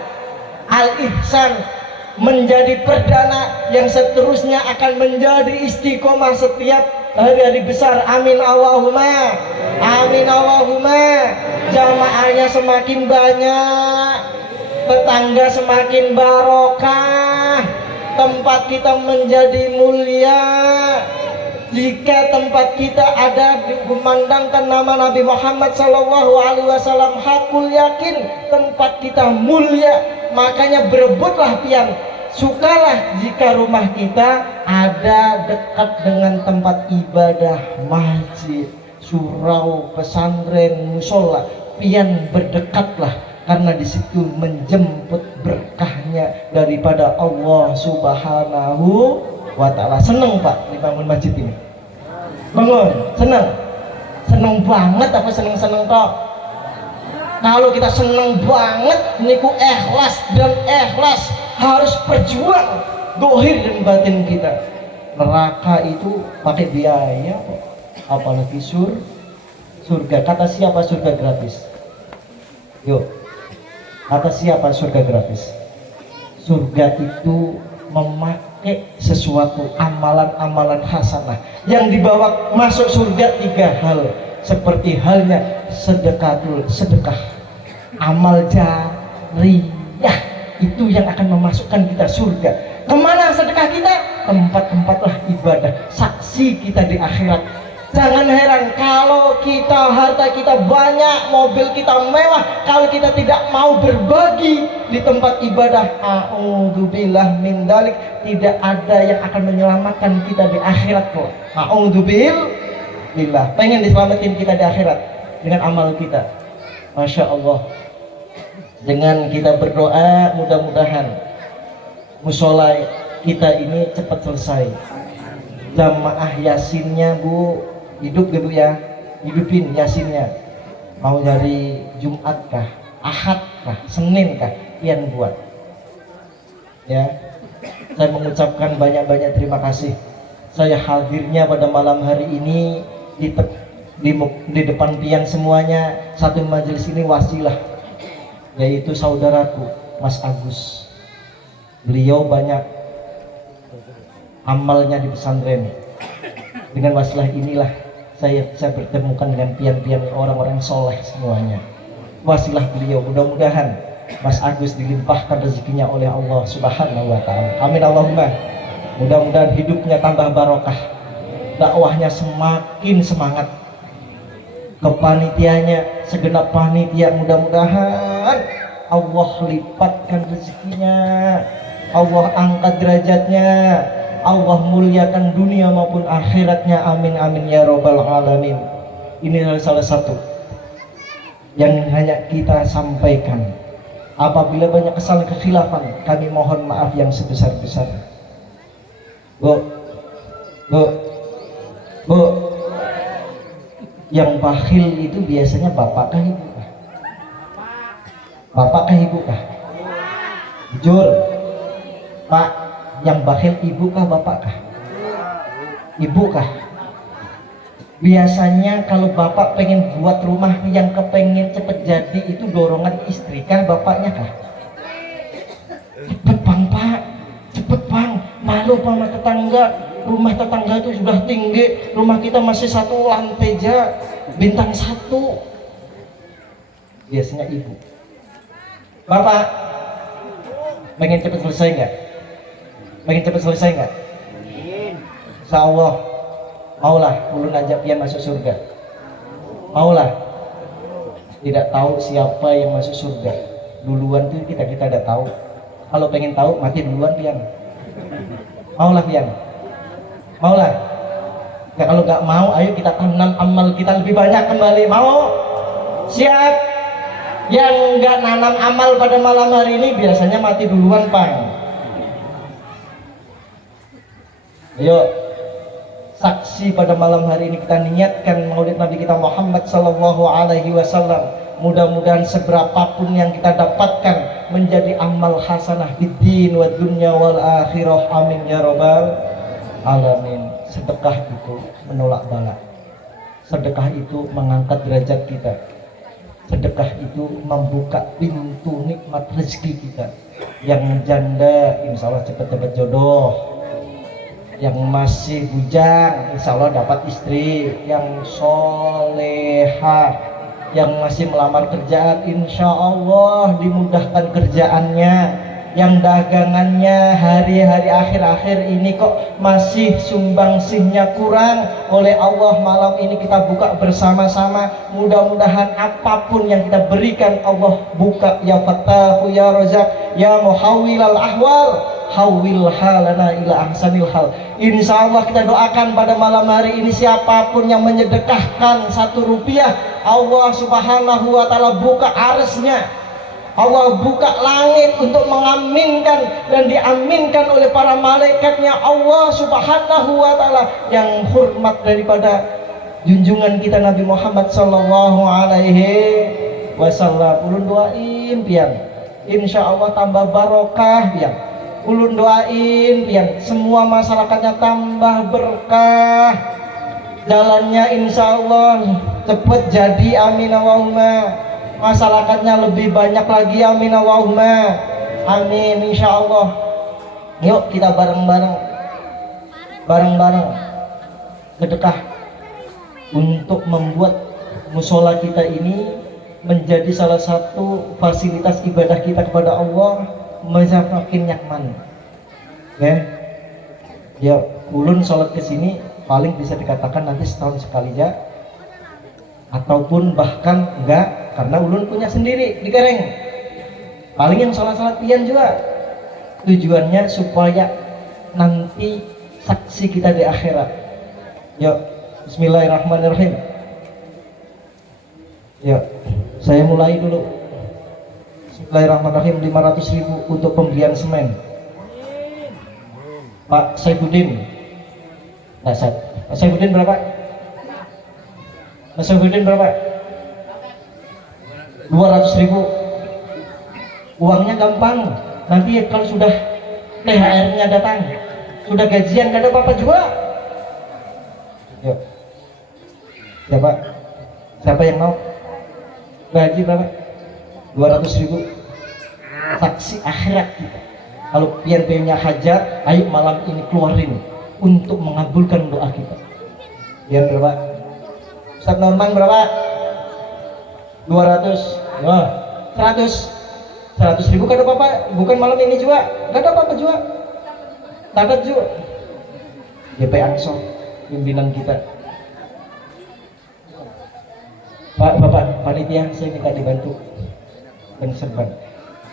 Al-Ihsan menjadi perdana yang seterusnya akan menjadi istiqomah setiap hari-hari besar. Amin Allahumma, amin Allahumma. Jamaahnya semakin banyak, tetangga semakin barokah, tempat kita menjadi mulia. Jika tempat kita ada dikumandangkan nama Nabi Muhammad Sallallahu Alaihi Wasallam, hakul yakin tempat kita mulia. Makanya berebutlah pian, sukalah jika rumah kita ada dekat dengan tempat ibadah, masjid, surau, pesantren, musola. Pian berdekatlah, karena di situ menjemput berkahnya daripada Allah Subhanahu wa Ta'ala. Seneng Pak dibangun masjid ini? Bangun, seneng banget apa seneng toh? Kalau kita seneng banget niku ikhlas, dan ikhlas harus berjuang dohir dan batin kita. Neraka itu pakai biaya kok, apalagi surga. Kata siapa surga gratis? Yuk, kata siapa surga gratis? Surga itu memakai sesuatu amalan-amalan hasanah yang dibawa masuk surga. 3 hal, seperti halnya sedekah, amal jariyah, itu yang akan memasukkan kita surga. Kemana sedekah kita? Tempat-tempatlah ibadah, saksi kita di akhirat. Jangan heran kalau kita harta kita banyak, mobil kita mewah, kalau kita tidak mau berbagi di tempat ibadah, a'udzubillah min dalik, tidak ada yang akan menyelamatkan kita di akhirat kok. A'udzubillah. Pengen diselamatin kita di akhirat dengan amal kita. Masya Allah. Dengan kita berdoa, mudah-mudahan musola kita ini cepat selesai. Jamaah yasinnya Bu, hidup gitu ya, hidupin yasinnya. Mau dari Jumat kah, Ahad kah, Senin kah, pian buat ya. Saya mengucapkan banyak-banyak terima kasih. Saya hadirnya pada malam hari ini di depan pian semuanya. Satu majelis ini wasilah, yaitu saudaraku Mas Agus. Beliau banyak amalnya di pesantren. Dengan wasilah inilah saya bertemukan dengan pian-pian orang-orang soleh semuanya. Wasilah beliau, mudah-mudahan Mas Agus dilimpahkan rezekinya oleh Allah Subhanahu wa Ta'ala. Amin Allahumma. Mudah-mudahan hidupnya tambah barokah, dakwahnya semakin semangat, kepanitianya segenap panitia mudah-mudahan Allah lipatkan rezekinya, Allah angkat derajatnya, Allah muliakan dunia maupun akhiratnya. Amin amin ya robbal alamin. Ini adalah salah satu yang hanya kita sampaikan. Apabila banyak kesalahan kekhilafan, kami mohon maaf yang sebesar-besarnya. Bu, yang bakhil itu biasanya bapak kah ibu kah? Bapak kah ibu kah? Jujur Pak, yang bakhil ibu kah bapak kah? Ibu kah? Biasanya kalau bapak pengen buat rumah yang kepengen cepet jadi, itu dorongan istri kah bapaknya kah? Cepet bang Pak, cepet bang, malu sama tetangga, rumah tetangga itu sudah tinggi, rumah kita masih 1 lantai aja, bintang 1. biasanya ibu. Bapak pengen cepat selesai nggak? Pengen cepat selesai nggak? Insya Allah maulah ulun ajak pian masuk surga. Maulah. Tidak tahu siapa yang masuk surga duluan tuh kita tidak tahu. Kalau pengen tahu mati duluan pian. Maulah pian. Maulah. Ya, kalau nggak mau, ayo kita tanam amal kita lebih banyak kembali. Mau? Siap? Yang nggak nanam amal pada malam hari ini biasanya mati duluan, Pang. Ayo, saksi pada malam hari ini kita niatkan maulid Nabi kita Muhammad Sallallahu Alaihi Wasallam. Mudah-mudahan seberapapun yang kita dapatkan menjadi amal hasanah di din wa dunya wal akhirah. Amin ya rabbal alamin. Sedekah itu menolak bala. Sedekah itu mengangkat derajat kita. Sedekah itu membuka pintu nikmat rezeki kita. Yang janda insya Allah cepat-cepat jodoh. Yang masih bujang insya Allah dapat istri yang solehah. Yang masih melamar kerjaan insya Allah dimudahkan kerjaannya. Yang dagangannya hari-hari akhir-akhir ini kok masih sumbangsihnya kurang, oleh Allah malam ini kita buka bersama-sama. Mudah-mudahan apapun yang kita berikan Allah buka. Ya Fattahu ya Razak ya Muhawwilal ahwal hawil halana ila ahsanil hal. Insya Allah kita doakan pada malam hari ini siapapun yang menyedekahkan 1 rupiah, Allah subhanahu wa ta'ala buka arsnya. Allah buka langit untuk mengaminkan dan diaminkan oleh para malaikatnya Allah subhanahu wa ta'ala yang hormat daripada junjungan kita Nabi Muhammad sallallahu alaihi wasallam. Ulun doain pian insya Allah tambah barokah pian. Ulun doain pian semua masyarakatnya tambah berkah, jalannya insya Allah cepat jadi, amin Allahumma. Masyarakatnya lebih banyak lagi, amin Allahumma, amin insya Allah. Yuk kita bareng-bareng sedekah untuk membuat musola kita ini menjadi salah satu fasilitas ibadah kita kepada Allah, makin nyaman. Ya, ulun sholat kesini paling bisa dikatakan nanti setahun sekali ya, ataupun bahkan enggak, karena ulun punya sendiri di Kereng. Paling yang salat-salat pian juga tujuannya supaya nanti saksi kita di akhirat. Yuk, bismillahirrahmanirrahim. Yuk, saya mulai dulu. Bismillahirrahmanirrahim. 500.000 untuk pembelian semen. Pak Saifuddin dasar. Pak Saifuddin berapa? Pak Saifuddin berapa? 200.000. Uangnya gampang. Nanti kalau sudah THR-nya datang, sudah gajian, gak ada apa-apa juga. Yuk. Siapa? Siapa yang mau? Gaji berapa? 200.000. Saksi akhirat kita. Kalau pian-piannya hajat, ayo malam ini keluarin untuk mengabulkan doa kita. Pian berapa? Ustaz Norman berapa? 200. Wah, 100.000 gak ada apa-apa. Bukan malam ini juga, gak ada apa-apa juga. Tadat juga. DP Ansor, pimpinan kita. Pak, Bapak, panitia, saya minta dibantu dan serban.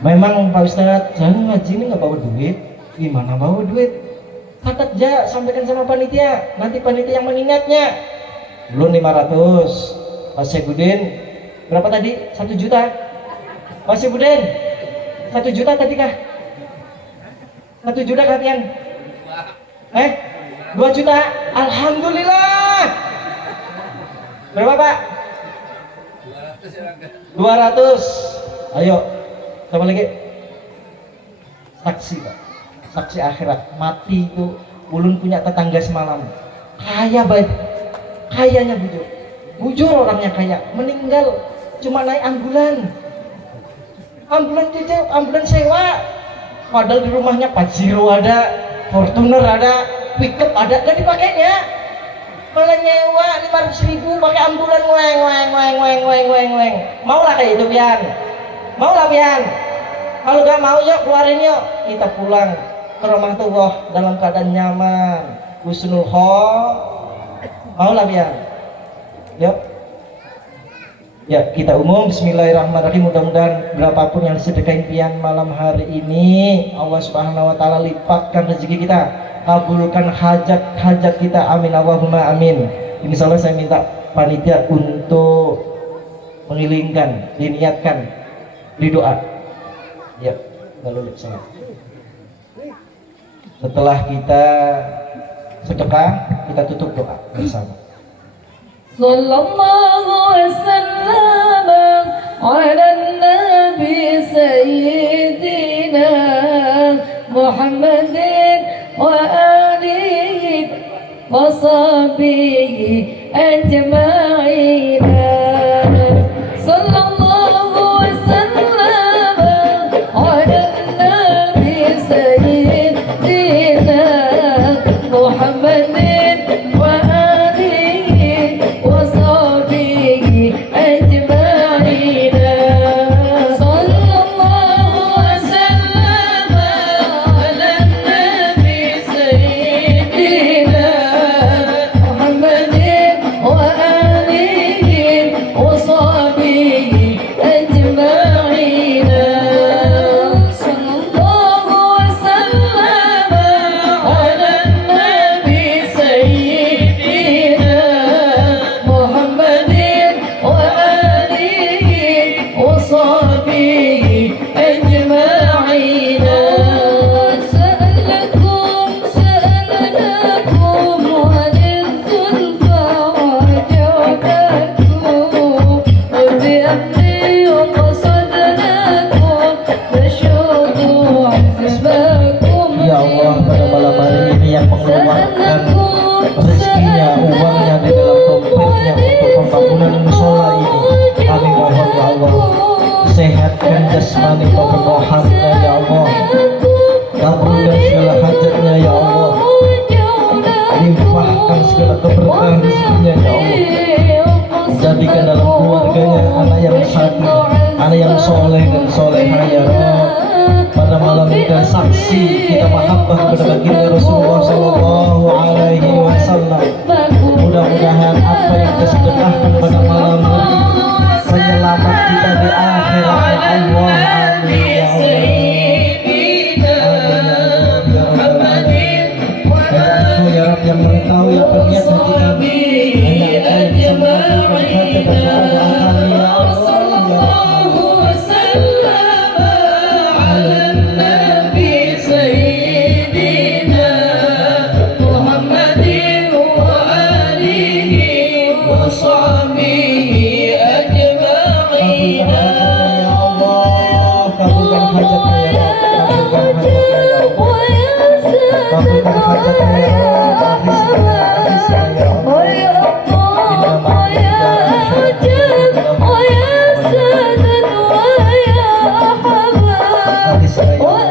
Memang Pak Ustadz, saya ngaji ini nggak bawa duit. Gimana bawa duit? Tadat aja, sampaikan sama panitia. Nanti panitia yang mengingatnya. Belum 500. Pak Saifuddin berapa tadi? 1 juta. Pak Saifuddin 1 juta tadi kah? 1 juta kalian? 2 juta. Alhamdulillah. Berapa Pak? 200. Ayo, siapa lagi? Saksi Pak. Saksi akhirat. Mati itu. Ulun punya tetangga semalam. Kaya baik. Kayanya bujur. Bujur orangnya kaya. Meninggal cuma naik ambulan. Ambulan itu ambulan sewa. Padahal di rumahnya Pajero ada, Fortuner ada, pickup ada, gak dipakainya. Kalau nyewa 500.000 pakai ambulan weng. Mau lah kayak itu pian? Mau lah pian? Kalau gak mau yuk keluarin yuk. Kita pulang ke rumah tua dalam keadaan nyaman. Husnul mau lah pian? Yuk. Ya kita umum bismillahirrahmanirrahim. Mudah-mudahan berapapun yang sedekahin pian malam hari ini Allah subhanahu wa ta'ala lipatkan rezeki kita, kabulkan hajat-hajat kita, amin Allahumma amin. Insya Allah saya minta panitia untuk mengilingkan, diniatkan di doa ya lalu salat. Setelah kita sedekah kita tutup doa bersama. Sallallahu wasallam ala nabi sayyidina Muhammadin wa alihi wa sahbihi ajma'in. Sallallahu wasallam ala nabi sayyidina Muhammadin wa rezekinya, uangnya di dalam dompetnya untuk pembangunan musola ini. Amin ya Allah. Sehatkan jasmani maupun rohaninya ya Allah. Kabulkan segala hajatnya ya Allah. Limpahkan segala keberkahan rezekinya ya Allah. Jadikan dalam keluarganya anak yang sabar, anak yang soleh dan solehah ya Allah. Pada malam ini dan saksi kita mahabbah kepada baginda Rasulullah Sallallahu Alaihi Wasallam. Mudah-mudahan apa yang kita sedekahkan pada malam ini menyelamat kita di akhirat ya Allah. Amin ya Allah. Ya Rabb yang mengetahui apa niat hati kami, hanya Engkau bisa mengabulkan hajat dan doa kami ya Allah. Sallallahu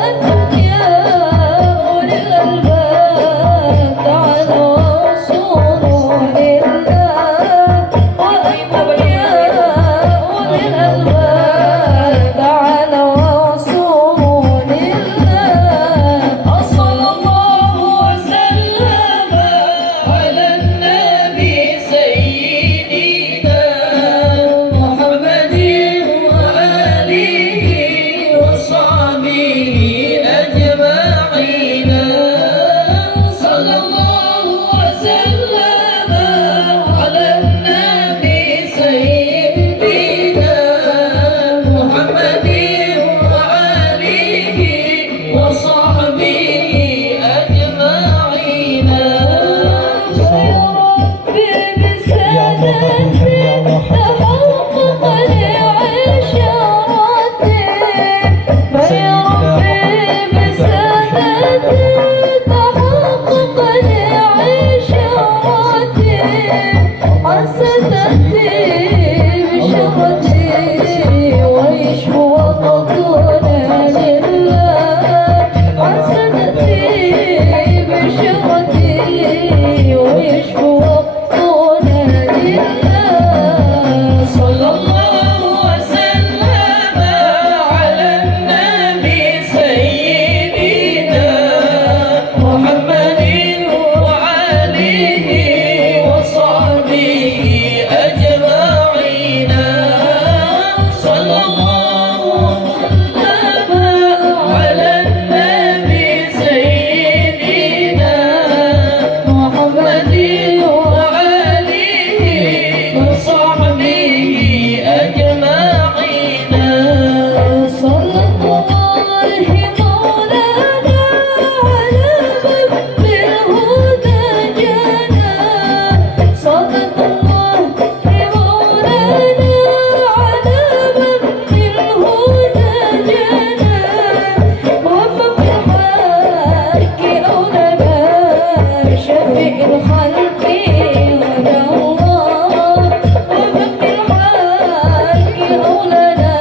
الخلق هدى الله وبقي الحق مولانا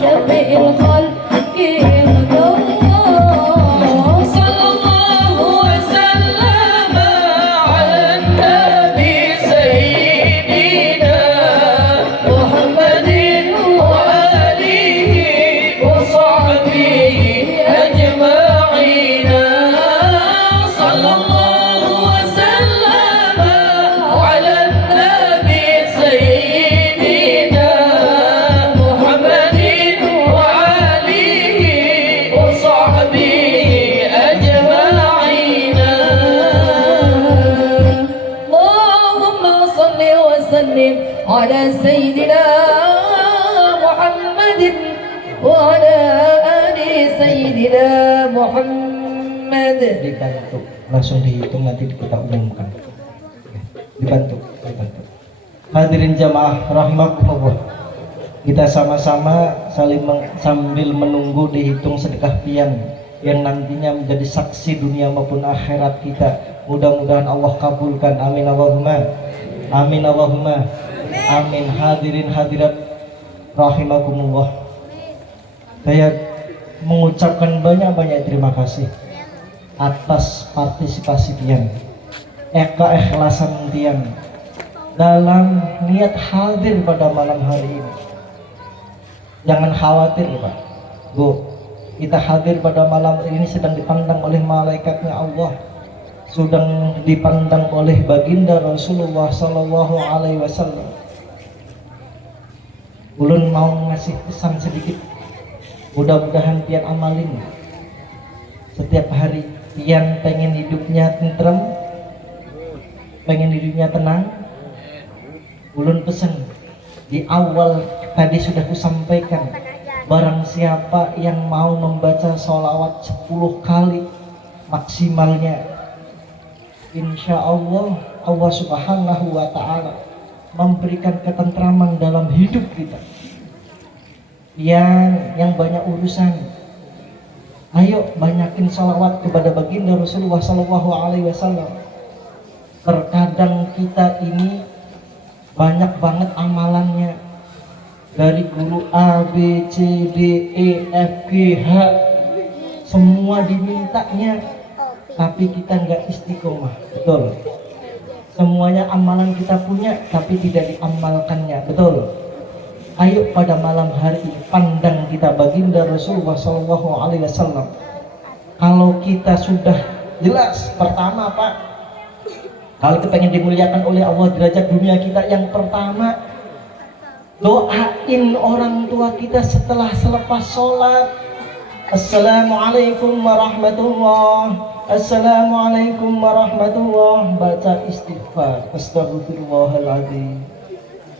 شفيع الخلق هدى الله صلى الله وسلم على النبي سيدنا محمد وآله وصحبه أجمعين صلى الله وسلم على النبي سيدنا محمد وآله وصحبه أجمعين اللهم صل وسلم على سيدنا محمد وعلى آل سيدنا محمد Dibantu, langsung dihitung nanti kita umumkan. Dibantu. Hadirin jamaah rahimakumullah. Kita sama-sama sambil menunggu dihitung sedekah pian yang nantinya menjadi saksi dunia maupun akhirat kita. Mudah-mudahan Allah kabulkan. Amin Allahumma. Amin Allahumma. Amin. Hadirin hadirat rahimakumullah. Saya mengucapkan banyak-banyak terima kasih atas partisipasi tian, keikhlasan tian dalam niat hadir pada malam hari ini. Jangan khawatir Pak, Bu, kita hadir pada malam ini sedang dipandang oleh malaikatnya Allah, sedang dipandang oleh baginda Rasulullah Sallallahu Alaihi Wasallam. Ulun mau ngasih pesan sedikit, mudah-mudahan tian amalin setiap hari. Tian pengen hidupnya tentrem, pengen hidupnya tenang. Ulun pesan di awal tadi sudah kusampaikan, barang siapa yang mau membaca sholawat 10 kali maksimalnya, insya Allah Allah Subhanahu wa Ta'ala memberikan ketentraman dalam hidup kita. Yang banyak urusan, ayo banyakin sholawat kepada baginda Rasulullah Sallallahu Alaihi Wasallam. Terkadang kita ini banyak banget amalannya, dari guru A, B, C, D, E, F, G, H, semua dimintanya, tapi kita nggak istiqomah. Betul. Semuanya amalan kita punya, tapi tidak diamalkannya. Betul. Ayo pada malam hari ini pandang kita baginda Rasulullah Sallallahu Alaihi Wasallam. Kalau kita sudah jelas, pertama Pak, kalau kita pengen dimuliakan oleh Allah derajat dunia kita, yang pertama doain orang tua kita setelah selepas sholat. Assalamualaikum warahmatullah, assalamualaikum warahmatullah, baca istighfar, astagfirullahaladzim,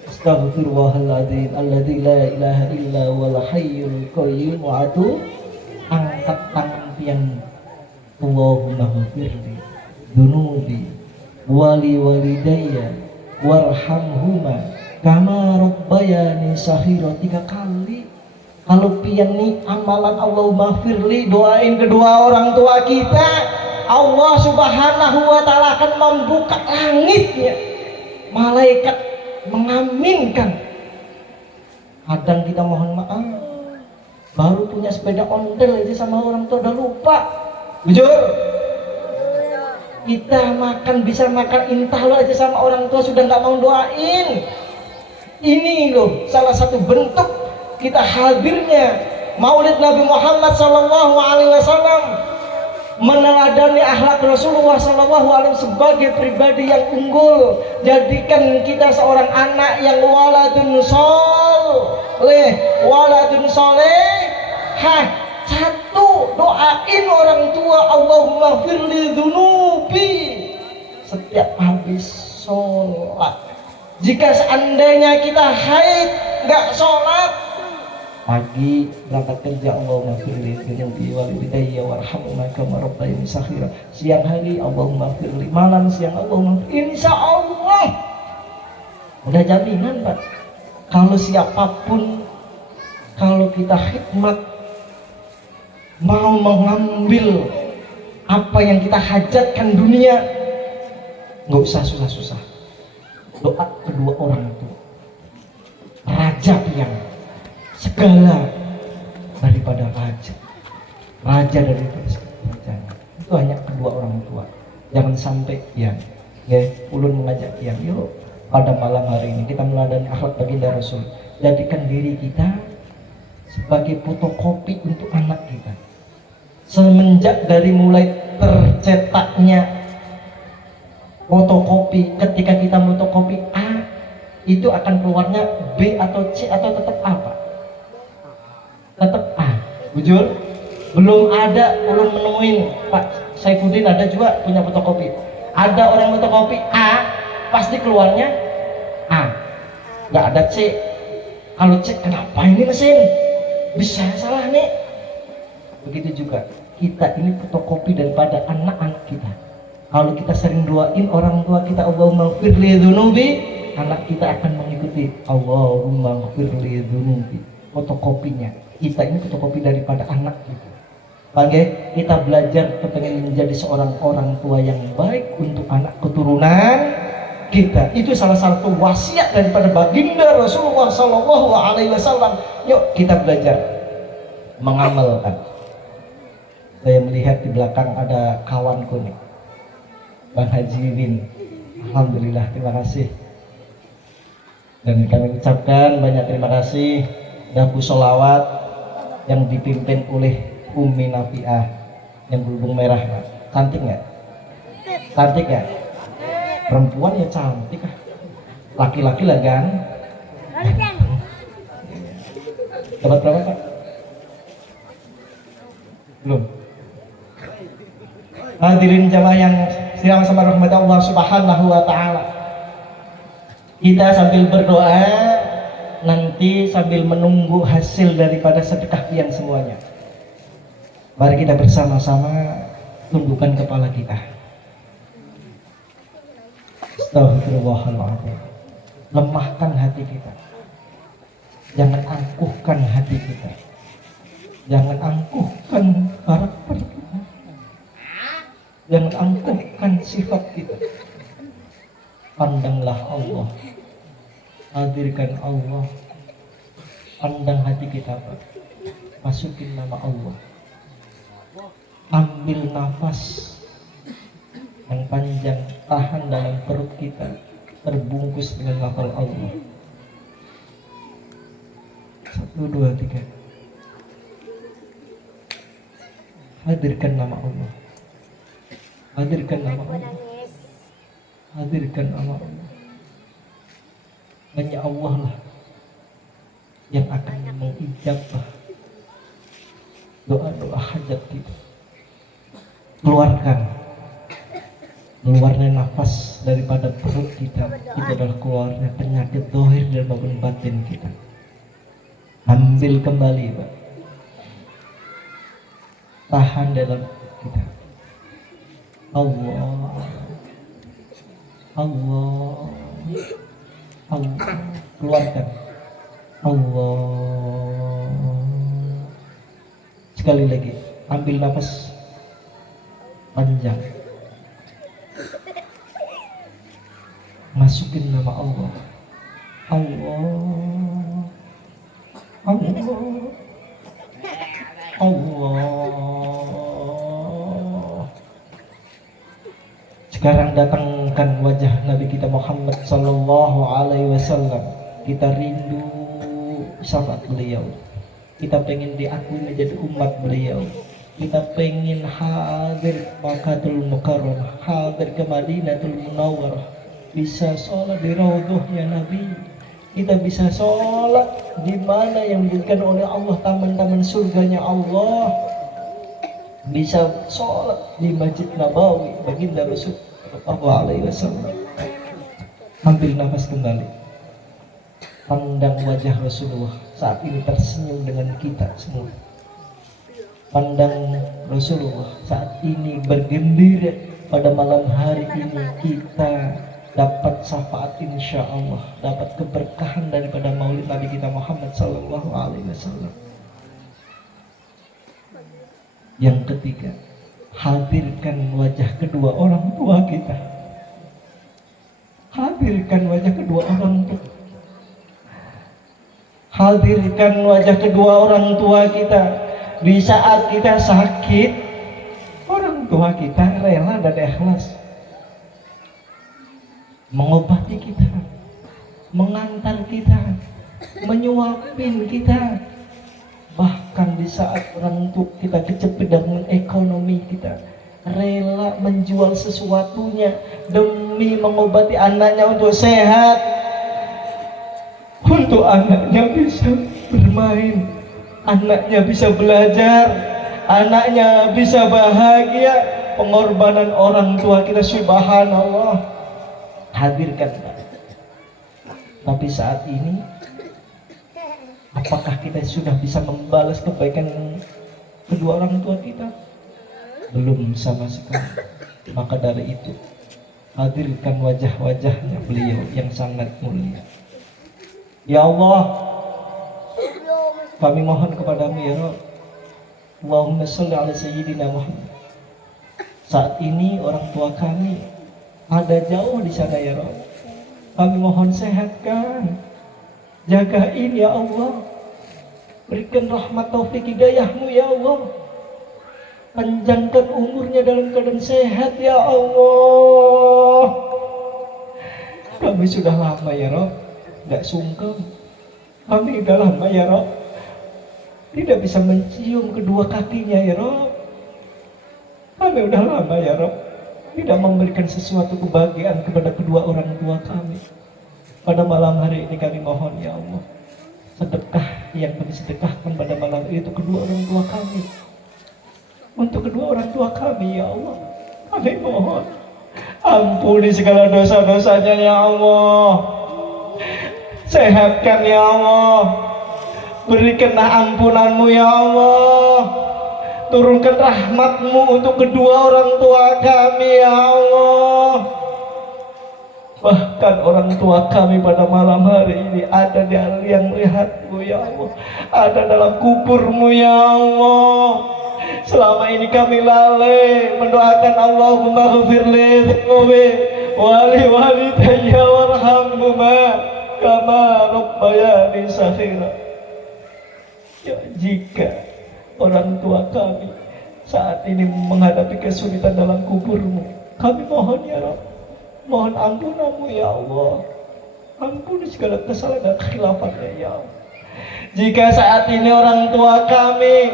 astagfirullahaladzim, alladzi la ilaha illa wal hayyul qayyum, wa atu, angkat tangan pian, Allahumma ghfirli dunubi wali walidayya warhamhuma kama rabbayani saghira, 3 kali. Kalau pian nih amalan Allahumma ghfirli, doain kedua orang tua kita, Allah Subhanahu wa Ta'ala akan membuka langitnya, malaikat mengaminkan. Kadang kita mohon maaf, baru punya sepeda ontel aja sama orang tua udah lupa. Jujur, kita bisa makan intahlo aja sama orang tua sudah nggak mau doain. Ini loh salah satu bentuk kita hadirnya Maulid Nabi Muhammad Sallallahu Alaihi Wasallam, meneladani akhlak Rasulullah Sallallahu Alaihi Wasallam sebagai pribadi yang unggul. Jadikan kita seorang anak yang waladun soleh. Satu, doain orang tua, Allahumma firli dunubi setiap habis sholat. Jika seandainya kita haid nggak sholat, pagi berangkat kerja Allahumma firli dunubi walidayya warhamna kama rabbayani saghira. Siang hari Allahumma firli, malam siang Allahumma firli. Insya Allah udah jaminan Pak. Kalau siapapun, kalau kita khidmat, mau mengambil apa yang kita hajatkan dunia, nggak usah susah-susah. Doa kedua orang tua, raja piang, segala daripada raja, raja daripada kerajaan. Itu hanya kedua orang tua. Jangan sampai piang. Ya, ulun mengajak piang, yuk pada malam hari ini kita meladani akhlak baginda Rasul. Jadikan diri kita sebagai fotokopi untuk anak kita. Semenjak dari mulai tercetaknya fotokopi, ketika kita fotokopi A, itu akan keluarnya B atau C atau tetap A, Pak? Tetap A. Jujur, belum ada ulun menemuin, Pak Saifuddin ada juga punya fotokopi. Ada orang fotokopi A, pasti keluarnya A. Nggak ada C. Kalau C, kenapa ini mesin? Bisa salah nih. Begitu juga kita ini fotokopi daripada anak-anak kita. Kalau kita sering doain orang tua kita, Allahumma ighfirli dzunubi, anak kita akan mengikuti Allahumma ighfirli dzunubi. Fotokopinya kita ini fotokopi daripada anak kita. Oke, kita belajar kepengen menjadi seorang orang tua yang baik untuk anak keturunan kita. Itu salah satu wasiat daripada baginda Rasulullah Sallallahu Alaihi Wasallam. Yuk kita belajar mengamalkan. Saya melihat di belakang ada kawanku nih, Bang Haji Win. Alhamdulillah, terima kasih. Dan kami ucapkan banyak terima kasih Dabu Sholawat yang dipimpin oleh Umi Nafiah yang berhubung merah. Cantik nggak? Cantik ya? Perempuan ya cantik ah. Laki-laki lah kan? Dapat berapa Pak? Belum? Hadirin jamaah yang sama rahmat Allah Subhanahu wa taala. Kita sambil berdoa, nanti sambil menunggu hasil daripada sedekah pian semuanya. Mari kita bersama-sama tundukkan kepala kita. Astagfirullahaladzim. Lemahkan hati kita. Jangan angkuhkan hati kita. Jangan angkuhkan karakter kita. Jangan angkuhkan sifat kita. Pandanglah Allah. Hadirkan Allah. Pandang hati kita, Pak. Masukin nama Allah. Ambil nafas yang panjang, tahan dalam perut kita, terbungkus dengan lafal Allah. 1, 2, 3. Hadirkan nama Allah. Hadirkan nama Allah. Hadirkan nama Allah. Hanya Allah lah yang akan mengijabah doa-doa hajat kita. Keluarnya nafas daripada perut kita, itu adalah keluarnya penyakit zahir dan maupun batin kita. Ambil kembali, Pak. Tahan dalam kita. Allah, Allah, Allah. Keluarkan. Allah. Sekali lagi, ambil nafas panjang, masukin nama Allah. Allah, Allah, Allah. Sekarang datangkan wajah Nabi kita Muhammad Sallallahu Alaihi Wasallam. Kita rindu syafaat beliau. Kita pengen diakui menjadi umat beliau. Kita pengen hadir Makkatul Mukarramah, hadir ke Madinatul Munawwarah, bisa sholat di raudhahnya Nabi. Kita bisa sholat di mana yang diberikan oleh Allah, taman-taman surganya Allah. Bisa sholat di Masjid Nabawi baginda Rasul Sallallahu Alaihi Wasallam. Ambil nafas kembali. Pandang wajah Rasulullah saat ini tersenyum dengan kita semua. Pandang Rasulullah saat ini bergembira pada malam hari ini kita dapat syafaat insya Allah, dapat keberkahan daripada maulid Nabi kita Muhammad Sallallahu Alaihi Wasallam. Yang ketiga, hadirkan wajah kedua orang tua kita. hadirkan wajah kedua orang tua. Hadirkan wajah kedua orang tua kita. Di saat kita sakit, orang tua kita rela dan ikhlas mengobati kita, mengantar kita, menyuapin kita. Bahkan di saat orang tua kita kecepet dengan ekonomi kita, rela menjual sesuatunya demi mengobati anaknya untuk sehat, untuk anaknya bisa bermain, anaknya bisa belajar, anaknya bisa bahagia. Pengorbanan orang tua kita, subhanallah. Hadirkan. Tapi saat ini, apakah kita sudah bisa membalas kebaikan kedua orang tua kita? Belum sama sekali. Maka dari itu, hadirkan wajah-wajahnya beliau yang sangat mulia. Ya Allah, kami mohon kepadamu ya Rabb. Allahumma sholli ala sayyidina Muhammad. Saat ini orang tua kami ada jauh di sana ya Rabb. Kami mohon sehatkan, jagain ya Allah. Berikan rahmat taufik hidayahmu ya Allah. Panjangkan umurnya dalam keadaan sehat ya Allah. Kami sudah lama ya Rabb gak sungkem. Kami sudah lama ya Rabb tidak bisa mencium kedua kakinya ya Rabb. Kami sudah lama ya Rabb tidak memberikan sesuatu kebahagiaan kepada kedua orang tua kami. Pada malam hari ini kami mohon ya Allah, sedekah yang kami sedekahkan pada malam itu kedua orang tua kami, untuk kedua orang tua kami ya Allah. Kami mohon ampuni segala dosa-dosanya ya Allah. Sehatkan ya Allah. Berikanlah ampunanmu ya Allah. Turunkan rahmatmu untuk kedua orang tua kami ya Allah. Bahkan orang tua kami pada malam hari ini ada di yang melihatmu ya Allah, ada dalam kuburmu ya Allah. Selama ini kami lalai mendoakan Allahumma ghfirli dhunubi wali walidayya warhamhuma kama rabbayani saghira. Ya, jika orang tua kami saat ini menghadapi kesulitan dalam kuburmu, kami mohon ya Rabb, mohon ampunanmu ya Allah. Ampuni segala kesalahan dan khilafahnya ya Allah. Jika saat ini orang tua kami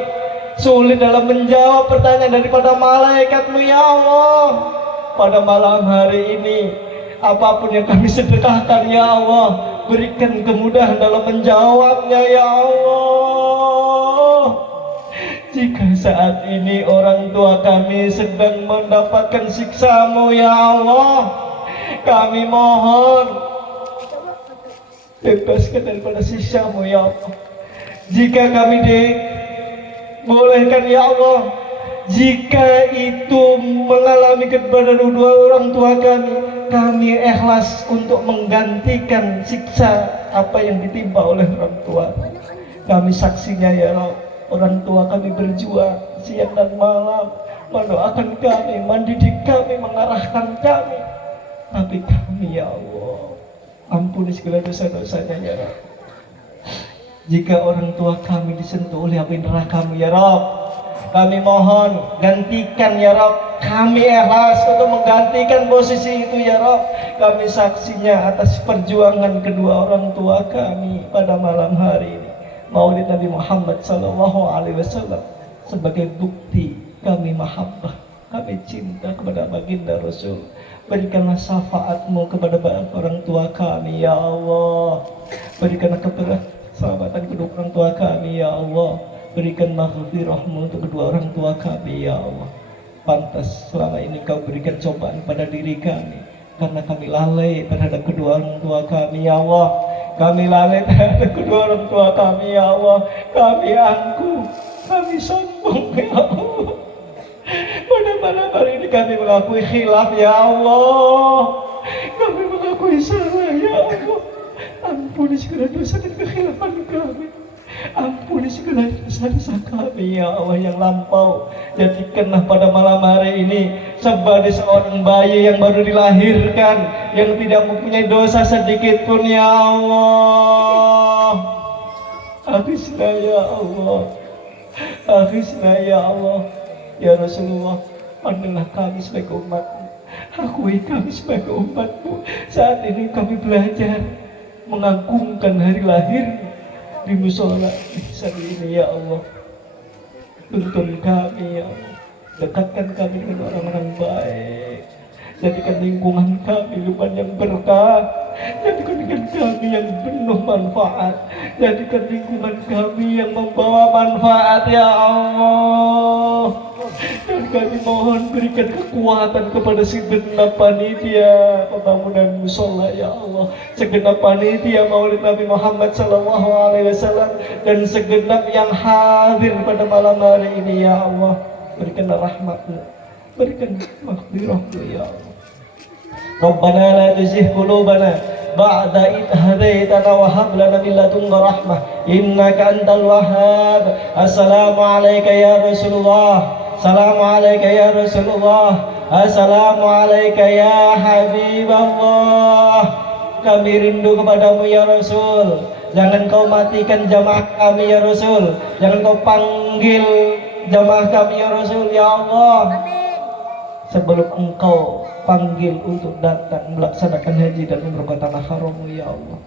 sulit dalam menjawab pertanyaan daripada malaikatmu ya Allah, pada malam hari ini apapun yang kami sedekahkan ya Allah, berikan kemudahan dalam menjawabnya ya Allah. Jika saat ini orang tua kami sedang mendapatkan siksa-Mu ya Allah, kami mohon bebaskan daripada siksa-Mu ya Allah. Jika kami dibolehkan ya Allah, jika itu mengalami kepada kedua orang tua kami ikhlas untuk menggantikan siksa apa yang ditimpa oleh orang tua. Kami saksinya ya Allah. Orang tua kami berjuang siang dan malam, mendoakan kami, mendidik kami, mengarahkan kami. Tapi kami ya Allah, ampuni segala dosa-dosanya ya Rabb. Jika orang tua kami disentuh oleh api neraka-Mu ya Rabb, kami mohon gantikan ya Rabb. Kami ikhlas untuk menggantikan posisi itu ya Rabb. Kami saksinya atas perjuangan kedua orang tua kami pada malam hari ini. Maulid Nabi Muhammad SAW sebagai bukti kami mahabbah, kami cinta kepada baginda Rasul. Berikanlah syafaat-Mu kepada orang tua kami ya Allah. Berikanlah keselamatan kedua orang tua kami ya Allah. Berikan maghfirah-Mu untuk kedua orang tua kami ya Allah. Pantas selama ini Kau berikan cobaan pada diri kami karena kami lalai terhadap kedua orang tua kami ya Allah. Kami lalai terhadap kedua orang tua kami ya Allah. Kami angkuh, kami sombong ya Allah. Pada malam hari ini kami mengakui khilaf ya Allah. Kami mengakui salah ya Allah. Ampuni segala dosa dan kekhilafan kami. Ampuni Ampuni segala dosa-dosa kami ya Allah yang lampau. Jadikanlah pada malam hari ini sebagai seorang bayi yang baru dilahirkan, yang tidak mempunyai dosa sedikit pun ya Allah. Akhirnya ya Allah, akhirnya ya Allah. Ya Rasulullah, pandanglah kami sebagai umat-Mu, akui kami sebagai umat-Mu. Saat ini kami belajar mengagungkan hari lahir di musola ihsan ini ya Allah. Tuntun kami ya Allah, dekatkan kami dengan orang-orang baik, jadikan lingkungan kami lingkungan yang berkah, jadikan lingkungan kami yang penuh manfaat, jadikan lingkungan kami yang membawa manfaat ya Allah. Dan kami mohon berikan kekuatan kepada segenap panitia pembangunan musola ya Allah, segenap panitia Maulid Nabi Muhammad SAW, dan segenap yang hadir pada malam hari ini ya Allah. Berikanlah rahmat-Mu, berikan maghfirah-Mu ya Allah. Rabbana la tuzigh qulubana ba'da idh hadaitana wa hab lana min ladunka rahmah innaka antal wahhab. Assalamu alayka ya Rasulullah, assalamu alayka ya Rasulullah, assalamu alayka ya Habibullah. Kami rindu kepadamu ya Rasul. Jangan kau matikan jamaah kami ya Rasul, jangan kau panggil jamaah kami ya Rasul ya Allah, sebelum engkau panggil untuk datang melaksanakan haji dan umrah ke tanah haram ya Allah.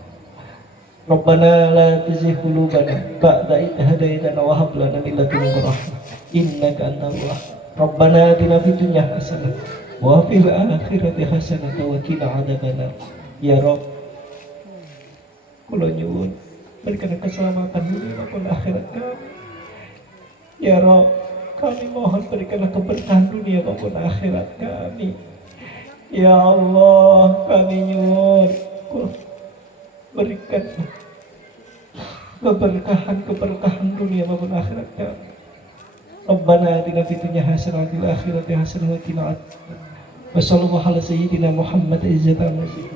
Rabbana la tuzigh qulubana ba'da idh hadaitana wa hab lana min ladunka rahmah innaka antal wahhab. Rabbana atina fid dunya hasanah wa fil akhirati hasanah wa qina adzabannar. Ya Rabb, kula nyuwun berikan keselamatan dunia maupun akhirat kami. Ya Rabb, kami mohon berikanlah keberkahan dunia maupun akhirat kami. Ya Allah, kami nyuwun berikan keberkahan dunia maupun akhirat kami. Rabbana atina fid dunya hasanah wa fil akhirati hasanah wa qina adzabannar. Wa sallallahu ala sayyidina Muhammad izzatan masih.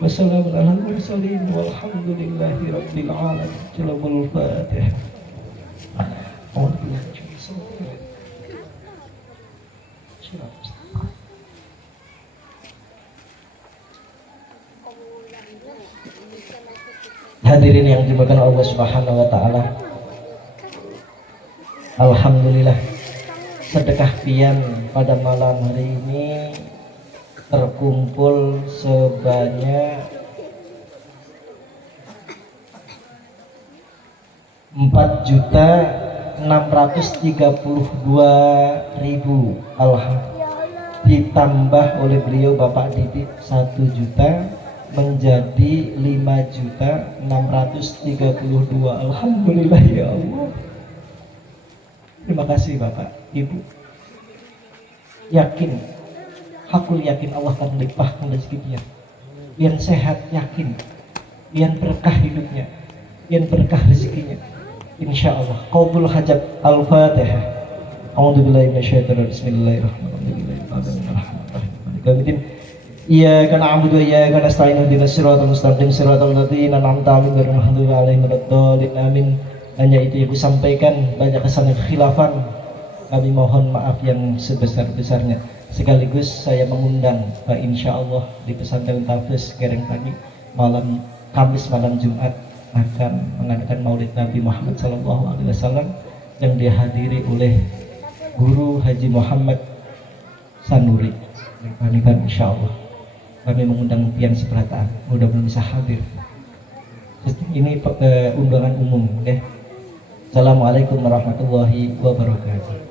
Wassalamu ala mursalin walhamdulillahi rabbil alamin. Jalabul Fatihah. Hadirin yang dimuliakan Allah Subhanahu wa taala. Alhamdulillah, sedekah pian pada malam hari ini terkumpul sebanyak 4.632.000. Alhamdulillah, ditambah oleh beliau Bapak Didit 1 juta menjadi 5.632. Alhamdulillah ya Allah. Terima kasih Bapak, Ibu. Yakin, hakul yakin Allah akan melimpahkan rezekinya. Biar sehat yakin, biar berkah hidupnya, biar berkah rezekinya. Insya Allah. Qabul hajat. Al-Fatihah. A'udzubillahi minasyaitonir rajim. Bismillahirrahmanirrahim. Iyyaka na'budu wa iyyaka nasta'in ihdinas siratal mustaqim siratal ladzina an'amta 'alaihim ghairil maghdubi 'alaihim waladdallin. Amin. Hanya itu Ibu sampaikan, banyak kesalahan khilafan. Kami mohon maaf yang sebesar-besarnya. Sekaligus saya mengundang insya Allah di pesantren Tafis Kereng Tani malam Kamis malam Jumat akan mengadakan Maulid Nabi Muhammad SAW yang dihadiri oleh Guru Haji Muhammad Sanuri. Panikan insya Allah kami mengundang pian seberataan, mudah-mudahan bisa hadir. Ini undangan umum ya. Assalamualaikum warahmatullahi wabarakatuh.